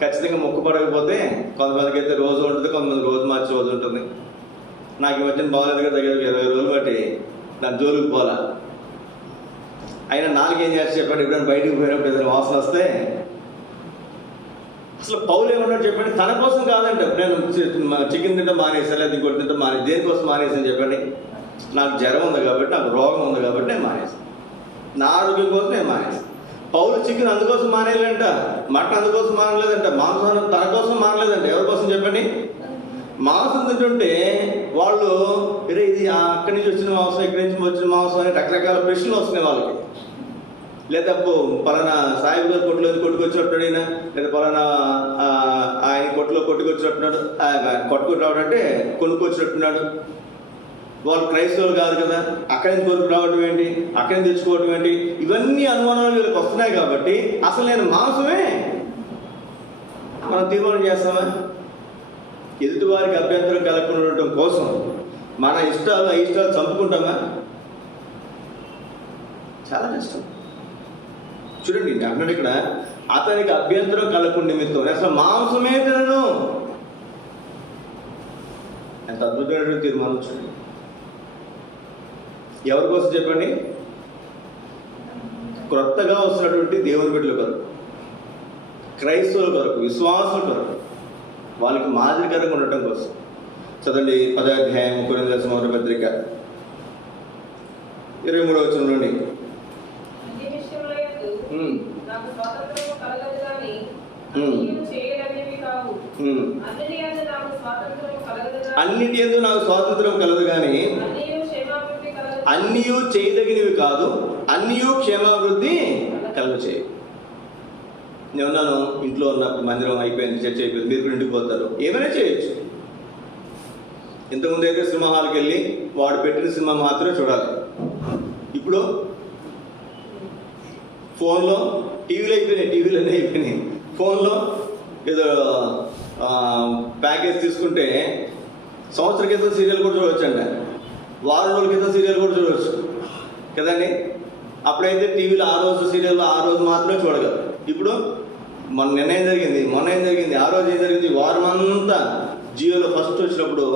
ఖచ్చితంగా మొక్కుపడకపోతే, కొంతమందికి అయితే రోజు ఉంటుంది, కొంతమంది రోజు మార్చి రోజు ఉంటుంది. నాకు ఈ మధ్యన బాగాలేదు కదా, దగ్గర 20 రోజులు బట్టి దాని జోలికి పోలా. అయినా నాలుగేం చేసి చెప్పండి, ఎప్పుడైనా బయటకు పోయినప్పుడు ఏదైనా వాసన వస్తే, అసలు పౌలు ఏమన్నాడు చెప్పండి, తన కోసం కాదంట. నేను చికెన్ తింటే మానేసాను, లేదా ఇంకోటి తింటే మానేసి, దేనికోసం మానేసాను చెప్పండి? నాకు జ్వరం ఉంది కాబట్టి, నాకు రోగం ఉంది కాబట్టి నేను మానేసాను. నా ఆరోగ్యం కోసం నేను మానేసాను. పౌలు చికెన్ అందుకోసం మానేయాలంట, మటన్ అందుకోసం మానలేదంట, మాంసం తన కోసం మానలేదంట. ఎవరి కోసం చెప్పండి? మాంసం తింటుంటే వాళ్ళు ఇది అక్కడి నుంచి వచ్చిన మాంసం, ఇక్కడి నుంచి వచ్చిన మాంసం అని రకరకాల ప్రశ్నలు వస్తున్నాయి వాళ్ళకి. లేదా పలానా సాయిబు గారు కొట్టులో కొట్టుకొచ్చినట్టుడైనా, లేదా పలానా ఆయన కొట్టులో కొట్టుకొచ్చినట్టున్నాడు, కొట్టుకుని రావడం అంటే కొనుక్కొచ్చినట్టున్నాడు. వాళ్ళు క్రైస్తవులు కాదు కదా, అక్కడి నుంచి కొనుక్కు రావడం ఏంటి, అక్కడి నుంచి తెచ్చుకోవడం ఏంటి, ఇవన్నీ అనుమానాలు వీళ్ళకి వస్తున్నాయి. కాబట్టి అసలు నేను మాంసమే మనం తీర్మానం చేస్తామా? ఎదుటి వారికి అభ్యంతరం కలగకుండా ఉండటం కోసం మన ఇష్టాలు చంపుకుంటామా? చాలా కష్టం. చూడండి అంటున్నాడు ఇక్కడ, అతనికి అభ్యంతరం కలగకుండా నిమిత్తం అసలు మాంసమే తినను. ఎంత అద్భుతమైనటువంటి తీర్మానం చూడండి. ఎవరి కోసం చెప్పండి? క్రొత్తగా వస్తున్నటువంటి దేవుని బిడ్డల కొరకు, క్రైస్తవుల కొరకు, విశ్వాసుల కొరకు, వాళ్ళకి మాదిరికరంగా ఉండటం కోసం. చదండి 10వ అధ్యాయం కొరింథీయులకు మొదటి పత్రిక 23వ వచనం నుండి. అన్ని విషయముల యందు నాకు స్వాతంత్రము కలగదు గాని అన్నియు చేయడనేవి కావు. అన్నిటి యందు నాకు స్వాతంత్రము కలగదు గాని అన్నిటి యందు నాకు స్వాతంత్రం కలదు కానీ అన్నియు క్షేమాభివృద్ధి కలగదు. అన్నియు చేయదగినవి కాదు, అన్నియు క్షేమాభివృద్ధి కలుగు చేయి. నేను ఉన్నాను, ఇంట్లో ఉన్నప్పుడు మందిరం అయిపోయింది, చర్చ అయిపోయింది, మీరు ఇంటికి పోతారు, ఏమైనా చేయొచ్చు. ఇంతకుముందు అయితే సినిమా హాల్కి వెళ్ళి వాడు పెట్టిన సినిమా మాత్రమే చూడాలి. ఇప్పుడు ఫోన్లో టీవీలు అయిపోయినాయి. ఫోన్లో ఏదో ప్యాకేజ్ తీసుకుంటే సంవత్సరం క్రితం సీరియల్ కూడా చూడవచ్చు అంట, వారం రోజుల క్రితం సీరియల్ కూడా చూడవచ్చు కదండి. అప్పుడైతే టీవీలో ఆ రోజు సీరియల్లో ఆ రోజు మాత్రమే చూడగలరు. ఇప్పుడు మొన్న ఏం జరిగింది, ఆ రోజు ఏం జరిగింది, వారం అంతా జియోలో ఫస్ట్ వచ్చినప్పుడు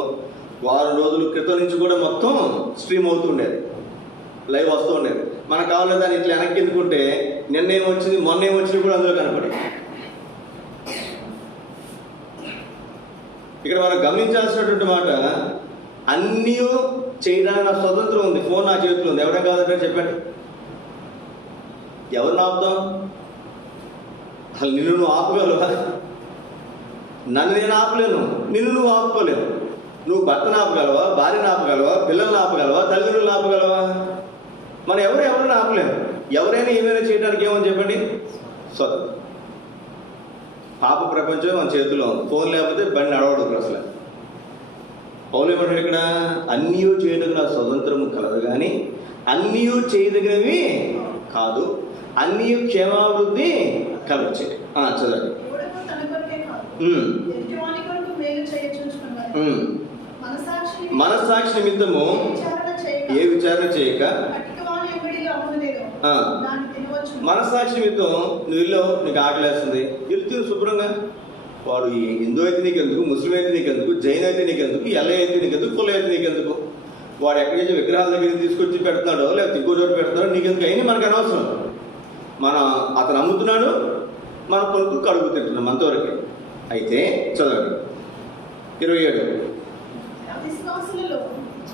వారం రోజుల క్రితం నుంచి కూడా మొత్తం స్ట్రీమ్ అవుతుండేది, లైవ్ వస్తూ ఉండేది. మనకు కావాలి దాన్ని ఇట్లా వెనక్కి ఎన్నుకుంటే నిన్నేం వచ్చింది, మొన్న ఏం వచ్చింది కూడా అందులో కనపడి. ఇక్కడ మనం గమనించాల్సినటువంటి మాట, అన్నీ చేయడానికి నా స్వతంత్రం ఉంది, ఫోన్ నా చేతిలో ఉంది. ఎవరైనా కాదంటే చెప్పండి, ఎవరిని ఆపుతాం? అసలు నిన్ను నువ్వు ఆపగలవా? నన్ను నేను ఆపలేను, నిన్ను నువ్వు ఆపుకోలేవు. నువ్వు భర్తను ఆపగలవా, భార్యను ఆపగలవా, పిల్లల్ని ఆపగలవా, తల్లిదండ్రులను ఆపగలవా? మనం ఎవరిని ఆపలేము. ఎవరైనా ఏమైనా చేయడానికి ఏమని చెప్పండి? స్వతంత్రం. పాప ప్రపంచం మన చేతిలో ఉంది. ఫోన్ లేకపోతే బండి నడవడు అసలు. పౌలు ఏమంటాడు ఇక్కడ, అన్నీ చేయడం నా స్వతంత్రము కలదు కానీ అన్నీ చేయదగినవి కాదు, అన్నీ క్షేమాభివృద్ధి కలగచ్చు. చదవండి. ఎవడను తన కొరకే కాదు, ఎదుటివాని కొరకు మేలు చేయచూచుకున్నాడు. మనస్సాక్షి నిమిత్తము ఏ విచారణ చేయక మనస్సాక్షి నిమిత్తం నువ్వు ఇల్లు, నీకు ఆకలేస్తుంది, ఇల్లు శుభ్రంగా. వాడు హిందూ అయితే నీకెందుకు, ముస్లిం అయితే నీకెందుకు, జైన్ అయితే నీకెందుకు, ఎల్ల అయితే నీకెందుకు, కుల అయితే నీకెందుకు, వాడు ఎక్కడి నుంచి విగ్రహాల దగ్గర తీసుకొచ్చి పెడుతున్నాడో లేకపోతే ఇంకో చోటు పెడుతున్నాడో నీకెందుకు, అయినా మనకు అనవసరం. అతను అమ్ముతున్నాడు, మన కొనుక్కు కడుగు తింటున్నాం అంతవరకు. అయితే చదవండి 27.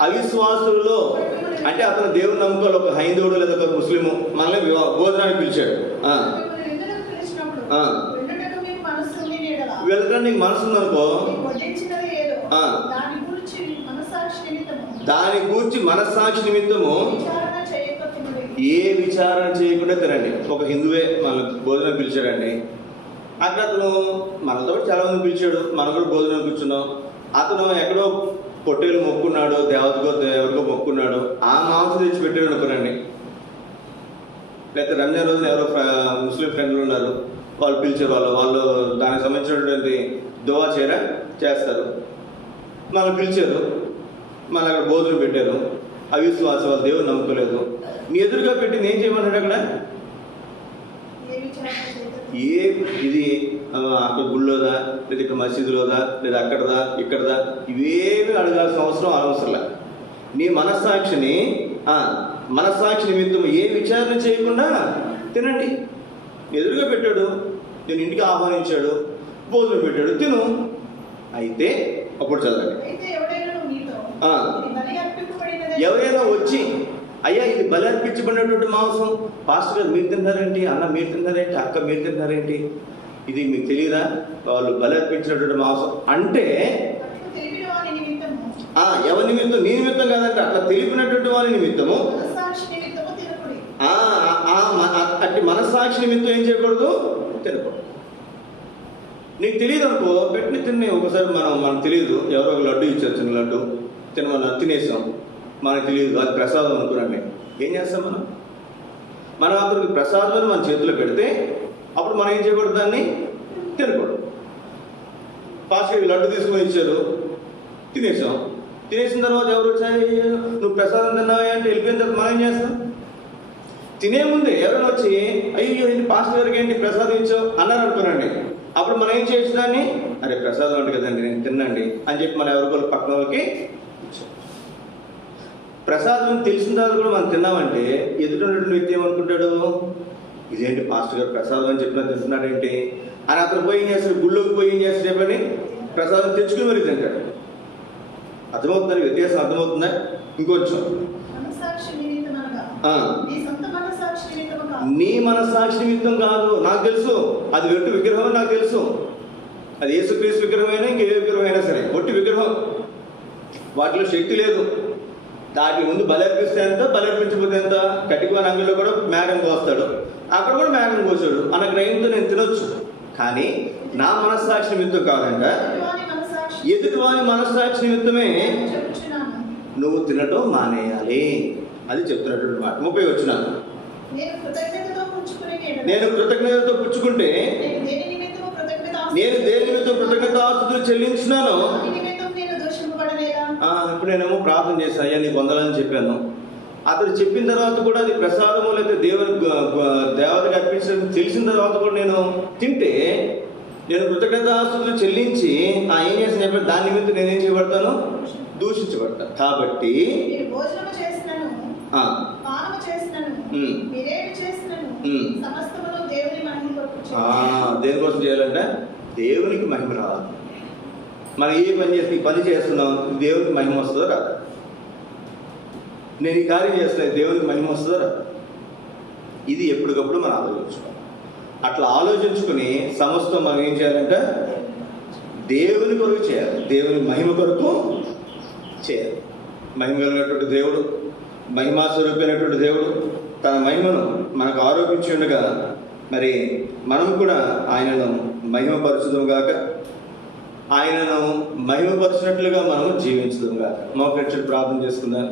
అవిశ్వాసులలో అంటే అతను దేవుని నమ్ముకోవాలి, ఒక హైందవుడు లేదా ఒక ముస్లిము మనల్ని భోజనానికి పిలిచాడు, ఆ. మిమ్మల్ని విందులకు పిలిచినప్పుడు ఆ. వెళ్ళుటకు మీకు మనస్సు ఉంది నీడలా. వెళ్ళడానికి నీకు మనసు ఉందనుకో, మీకు వడ్డించినది ఏదో ఆ. దాని గురించి మనస్సాక్షి నిమిత్తము దాని గూర్చి మనస్సాక్షి నిమిత్తము విచారణ చేయక తినుడి. ఏ విచారణ చేయకుండా తినండి. ఒక హిందువే మన భోజనం పిలిచాడండి. అక్కడ అతను మనతో కూడా చాలా మంది పిలిచాడు, మనం కూడా భోజనం కూర్చున్నాం. అతను ఎక్కడో పొట్టేలు మొక్కున్నాడు, దేవతకో ఎవరికో మొక్కున్నాడు, ఆ మాంసం తెచ్చి పెట్టాడు అనుకోనండి. లేకపోతే రంజాన్ రోజున ఎవరో ముస్లిం ఫ్రెండ్లు ఉన్నారు, వాళ్ళు పిలిచారు, వాళ్ళు దానికి సంబంధించినటువంటి దువా చేస్తారు. మనం పిలిచారు, మన అక్కడ భోజనం పెట్టారు. అవిశ్వాసం, వాళ్ళు దేవుడు నమ్ముకోలేదు. నీ ఎదురుగా పెట్టి నేను చేయమన్నాడు అక్కడ. ఏ విచారణ చేయక ఇది అక్కడ గుళ్ళోదా, లేదా ఇక్కడ మసీదులోదా, లేదా అక్కడదా ఇక్కడదా, ఇవేమి అడగాల్సిన అవసరంలా. నీ మనస్సాక్షిని మనస్సాక్షి నిమిత్తం ఏ విచారణ చేయకుండా తినండి. ఎదురుగా పెట్టాడు, నేను ఇంటికి ఆహ్వానించాడు, భోజనం పెట్టాడు, తిను. అయితే అప్పుడు చదవండి. అయితే ఎవడైనా మీతో ఆ. ఇది బలి అర్పింపబడినదే ఎవరైనా వచ్చి, అయ్యా ఇది బలి అర్పించబడినటువంటి మాంసం, పాస్టర్ గారు మీరు తిన్నారేంటి, అన్న మీరు తిన్నారేంటి, అక్క మీరు తిన్నారేంటి, ఇది మీకు తెలియదా, వాళ్ళు బలి అర్పించినటువంటి మాంసం అంటే అట్లు తెలిపిన వాని నిమిత్తము ఎవరి నిమిత్తం, నీ నిమిత్తం కాదంటే అట్లా తెలిపినటువంటి వారి నిమిత్తము, మనస్సాక్షి నిమిత్తము తినకుడి. అట్టి మనస్సాక్షి నిమిత్తం ఏం చేయకూడదు, తినకూడదు. నీకు తెలియదు అనుకో, పెట్టిన తిన్నే. ఒకసారి మనకు తెలియదు, ఎవరో ఒక లడ్డు ఇచ్చారు, చిన్న లడ్డు తినమన్నా, తినేసాం. మనకు తెలియదు, అది ప్రసాదం అనుకున్నాను. ఏం చేస్తాం మనం అతనికి ప్రసాదం మన చేతిలో పెడితే అప్పుడు మనం ఏం చేయకూడదు, దాన్ని తినకూడదు. పాస్టర్ లడ్డు తీసుకొని ఇచ్చారు, తినేసాం. తినేసిన తర్వాత ఎవరు వచ్చాయి, నువ్వు ప్రసాదం తిన్నావా అంటే వెళ్ళిపోయిన తర్వాత మనం ఏం చేస్తాం, తినే ముందే ఎవరైనా వచ్చి అయ్యో ఏంటి పాస్టర్ గారికి ఏంటి ప్రసాదం ఇచ్చావు అన్నారు అనుకోనండి. అప్పుడు మనం ఏం చేయొచ్చు దాన్ని, అరే ప్రసాదం అంటే కదండి నేను తినండి అని చెప్పి మనం ఎవరికో పక్కన వాళ్ళకి ఇచ్చాం. ప్రసాదం తెలిసిన తర్వాత కూడా మనం తిన్నామంటే ఎదుటిన్నటువంటి వ్యక్తి ఏమనుకుంటాడు, ఇదేంటి పాస్టర్ గారు ప్రసాదం అని చెప్పినా తింటున్నాడేంటి అని అతను పోయి ఏం చేస్తాడు, గుళ్ళోకి పోయి ఏం చేస్తాడు చెప్పని ప్రసాదం తెచ్చుకుని మరి తింటాడు. అర్థమవుతుందా, వ్యత్యాసం అర్థమవుతుందా? ఇంకొంచెం మనస్సాక్షి నిమిత్తం అనగా నీ సొంత మనస్సాక్షి నిమిత్తము కాదు. నీ మనస్సాక్షి నిమిత్తం కాదు, నాకు తెలుసు అది వెట్టు విగ్రహం అని నాకు తెలుసు. అది యేసుక్రీస్తు విగ్రహమైనా ఇంకే విగ్రహం అయినా సరే ఒట్టి విగ్రహం, వాటిలో శక్తి లేదు. దాటి ముందు బలి అర్పిస్తే ఎంత, బలి అర్పించకపోతే ఎంత. కటికవాని అంగిలో కూడా మేఘం కోస్తాడు, అక్కడ కూడా మేఘం కోసాడు, అన్న గ్రహంతో నేను తినొచ్చు. కానీ నా మనస్సాక్షి నిమిత్తం కాదంట, ఎదుటివాని మనస్సాక్షి నిమిత్తమే చెప్పుచున్నాను. నువ్వు తినటం మానేయాలి. అది చెప్తున్నటువంటి మాట. 30 వచ్చినాను. నేను కృతజ్ఞతతో పుచ్చుకునే నేను కృతజ్ఞతతో పుచ్చుకుంటే నేను దేని నిమిత్తం కృతజ్ఞతాస్తుతులు చెల్లించినాను. ఇప్పుడు నేనేమో ప్రార్థన చేశాను, అయ్యా నీకు వందలని చెప్పాను. అతడు చెప్పిన తర్వాత కూడా అది ప్రసాదము లేకపోతే దేవతకి అర్పించడం తెలిసిన తర్వాత కూడా నేను తింటే నేను కృతజ్ఞతాస్తుతులు చెల్లించి ఏం చేసిన చెప్పాను, దాని నిమిత్తం నేనేం చేయబడతాను, దూషించబడతాను. కాబట్టి దేనికోసం చేయాలంటే దేవునికి మహిమ రావాలి. మనం ఏ పని చేస్తే ఈ పని చేస్తున్నాం, దేవునికి మహిమ వస్తుందో రాదు. నేను ఈ కార్యం చేస్తున్నా, దేవునికి మహిమ వస్తుందో రాదు. ఇది ఎప్పటికప్పుడు మనం ఆలోచించుకోవాలి. అట్లా ఆలోచించుకుని సమస్తం మనం ఏం చేయాలంటే దేవుని కొరకు చేయాలి, దేవుని మహిమ కొరకు చేయాలి. మహిమ కలిగినటువంటి దేవుడు, మహిమా స్వరూపమైనటువంటి దేవుడు తన మహిమను మనకు ఆరోపించి ఉండగా మరి మనం కూడా ఆయనను మహిమపరచుదాం గాక, ఆయనను మహిమపరిచినట్లుగా మనం జీవించుదాం గాక. మోకరించి ప్రార్థన చేసుకుందాం.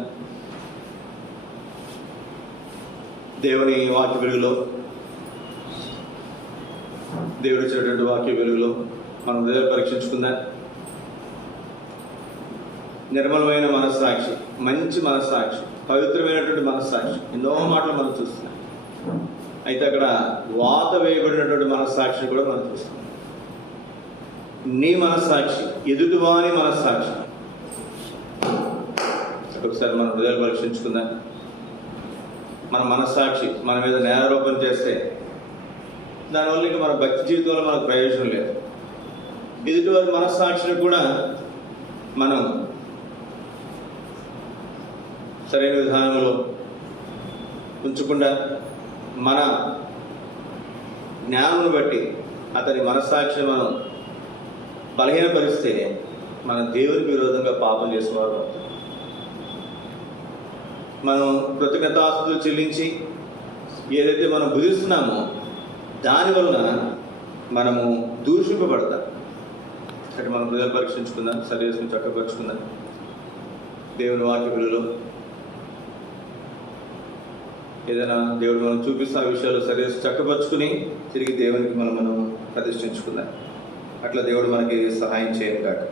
దేవుని వాక్య వెలుగులో, దేవుడు ఇచ్చినటువంటి వాక్య వెలుగులో మనం హృదయాలు పరీక్షించుకుందాం. నిర్మలమైన మనస్సాక్షి, మంచి మనస్సాక్షి, పవిత్రమైనటువంటి మనస్సాక్షి, ఎన్నో మాటలు మనం చూస్తున్నాం. అయితే అక్కడ వాత వేయబడినటువంటి మనస్సాక్షిని కూడా మనం చూస్తున్నాం. నీ మనస్సాక్షి, ఎదుటివాని మనస్సాక్షి. ఒకసారి మనం హృదయాలు పరీక్షించుకుందాం. మన మనస్సాక్షి మన మీద నేరారోపణ చేస్తే దానివల్ల ఇంకా మన భక్తి జీవితంలో మనకు ప్రయోజనం లేదు. ఎదుటివారి మనస్సాక్షిని కూడా మనం సరైన విధానంలో ఉంచకుండా మన జ్ఞానం బట్టి అతని మనస్సాక్షిని మనం బలహీనపరిస్తే మన దేవునికి విరోధంగా పాపం చేసేవారు. మనం కృతజ్ఞతాస్తుతులు చెల్లించి ఏదైతే మనం భుజిస్తున్నామో దానివలన మనము దూషింపబడతాం. అంటే మనం హృదయాలు పరీక్షించుకుందాం, శరీరం చక్కపరుచుకుందాం. దేవుని వాక్యములలో ఏదైనా దేవుడు మనం చూపిస్తున్న విషయాలు శరీరం చక్కపరుచుకుని తిరిగి దేవునికి మనం ప్రతిష్ఠించుకుందాం. అట్లా దేవుడు మనకి సహాయం చేయను కాక.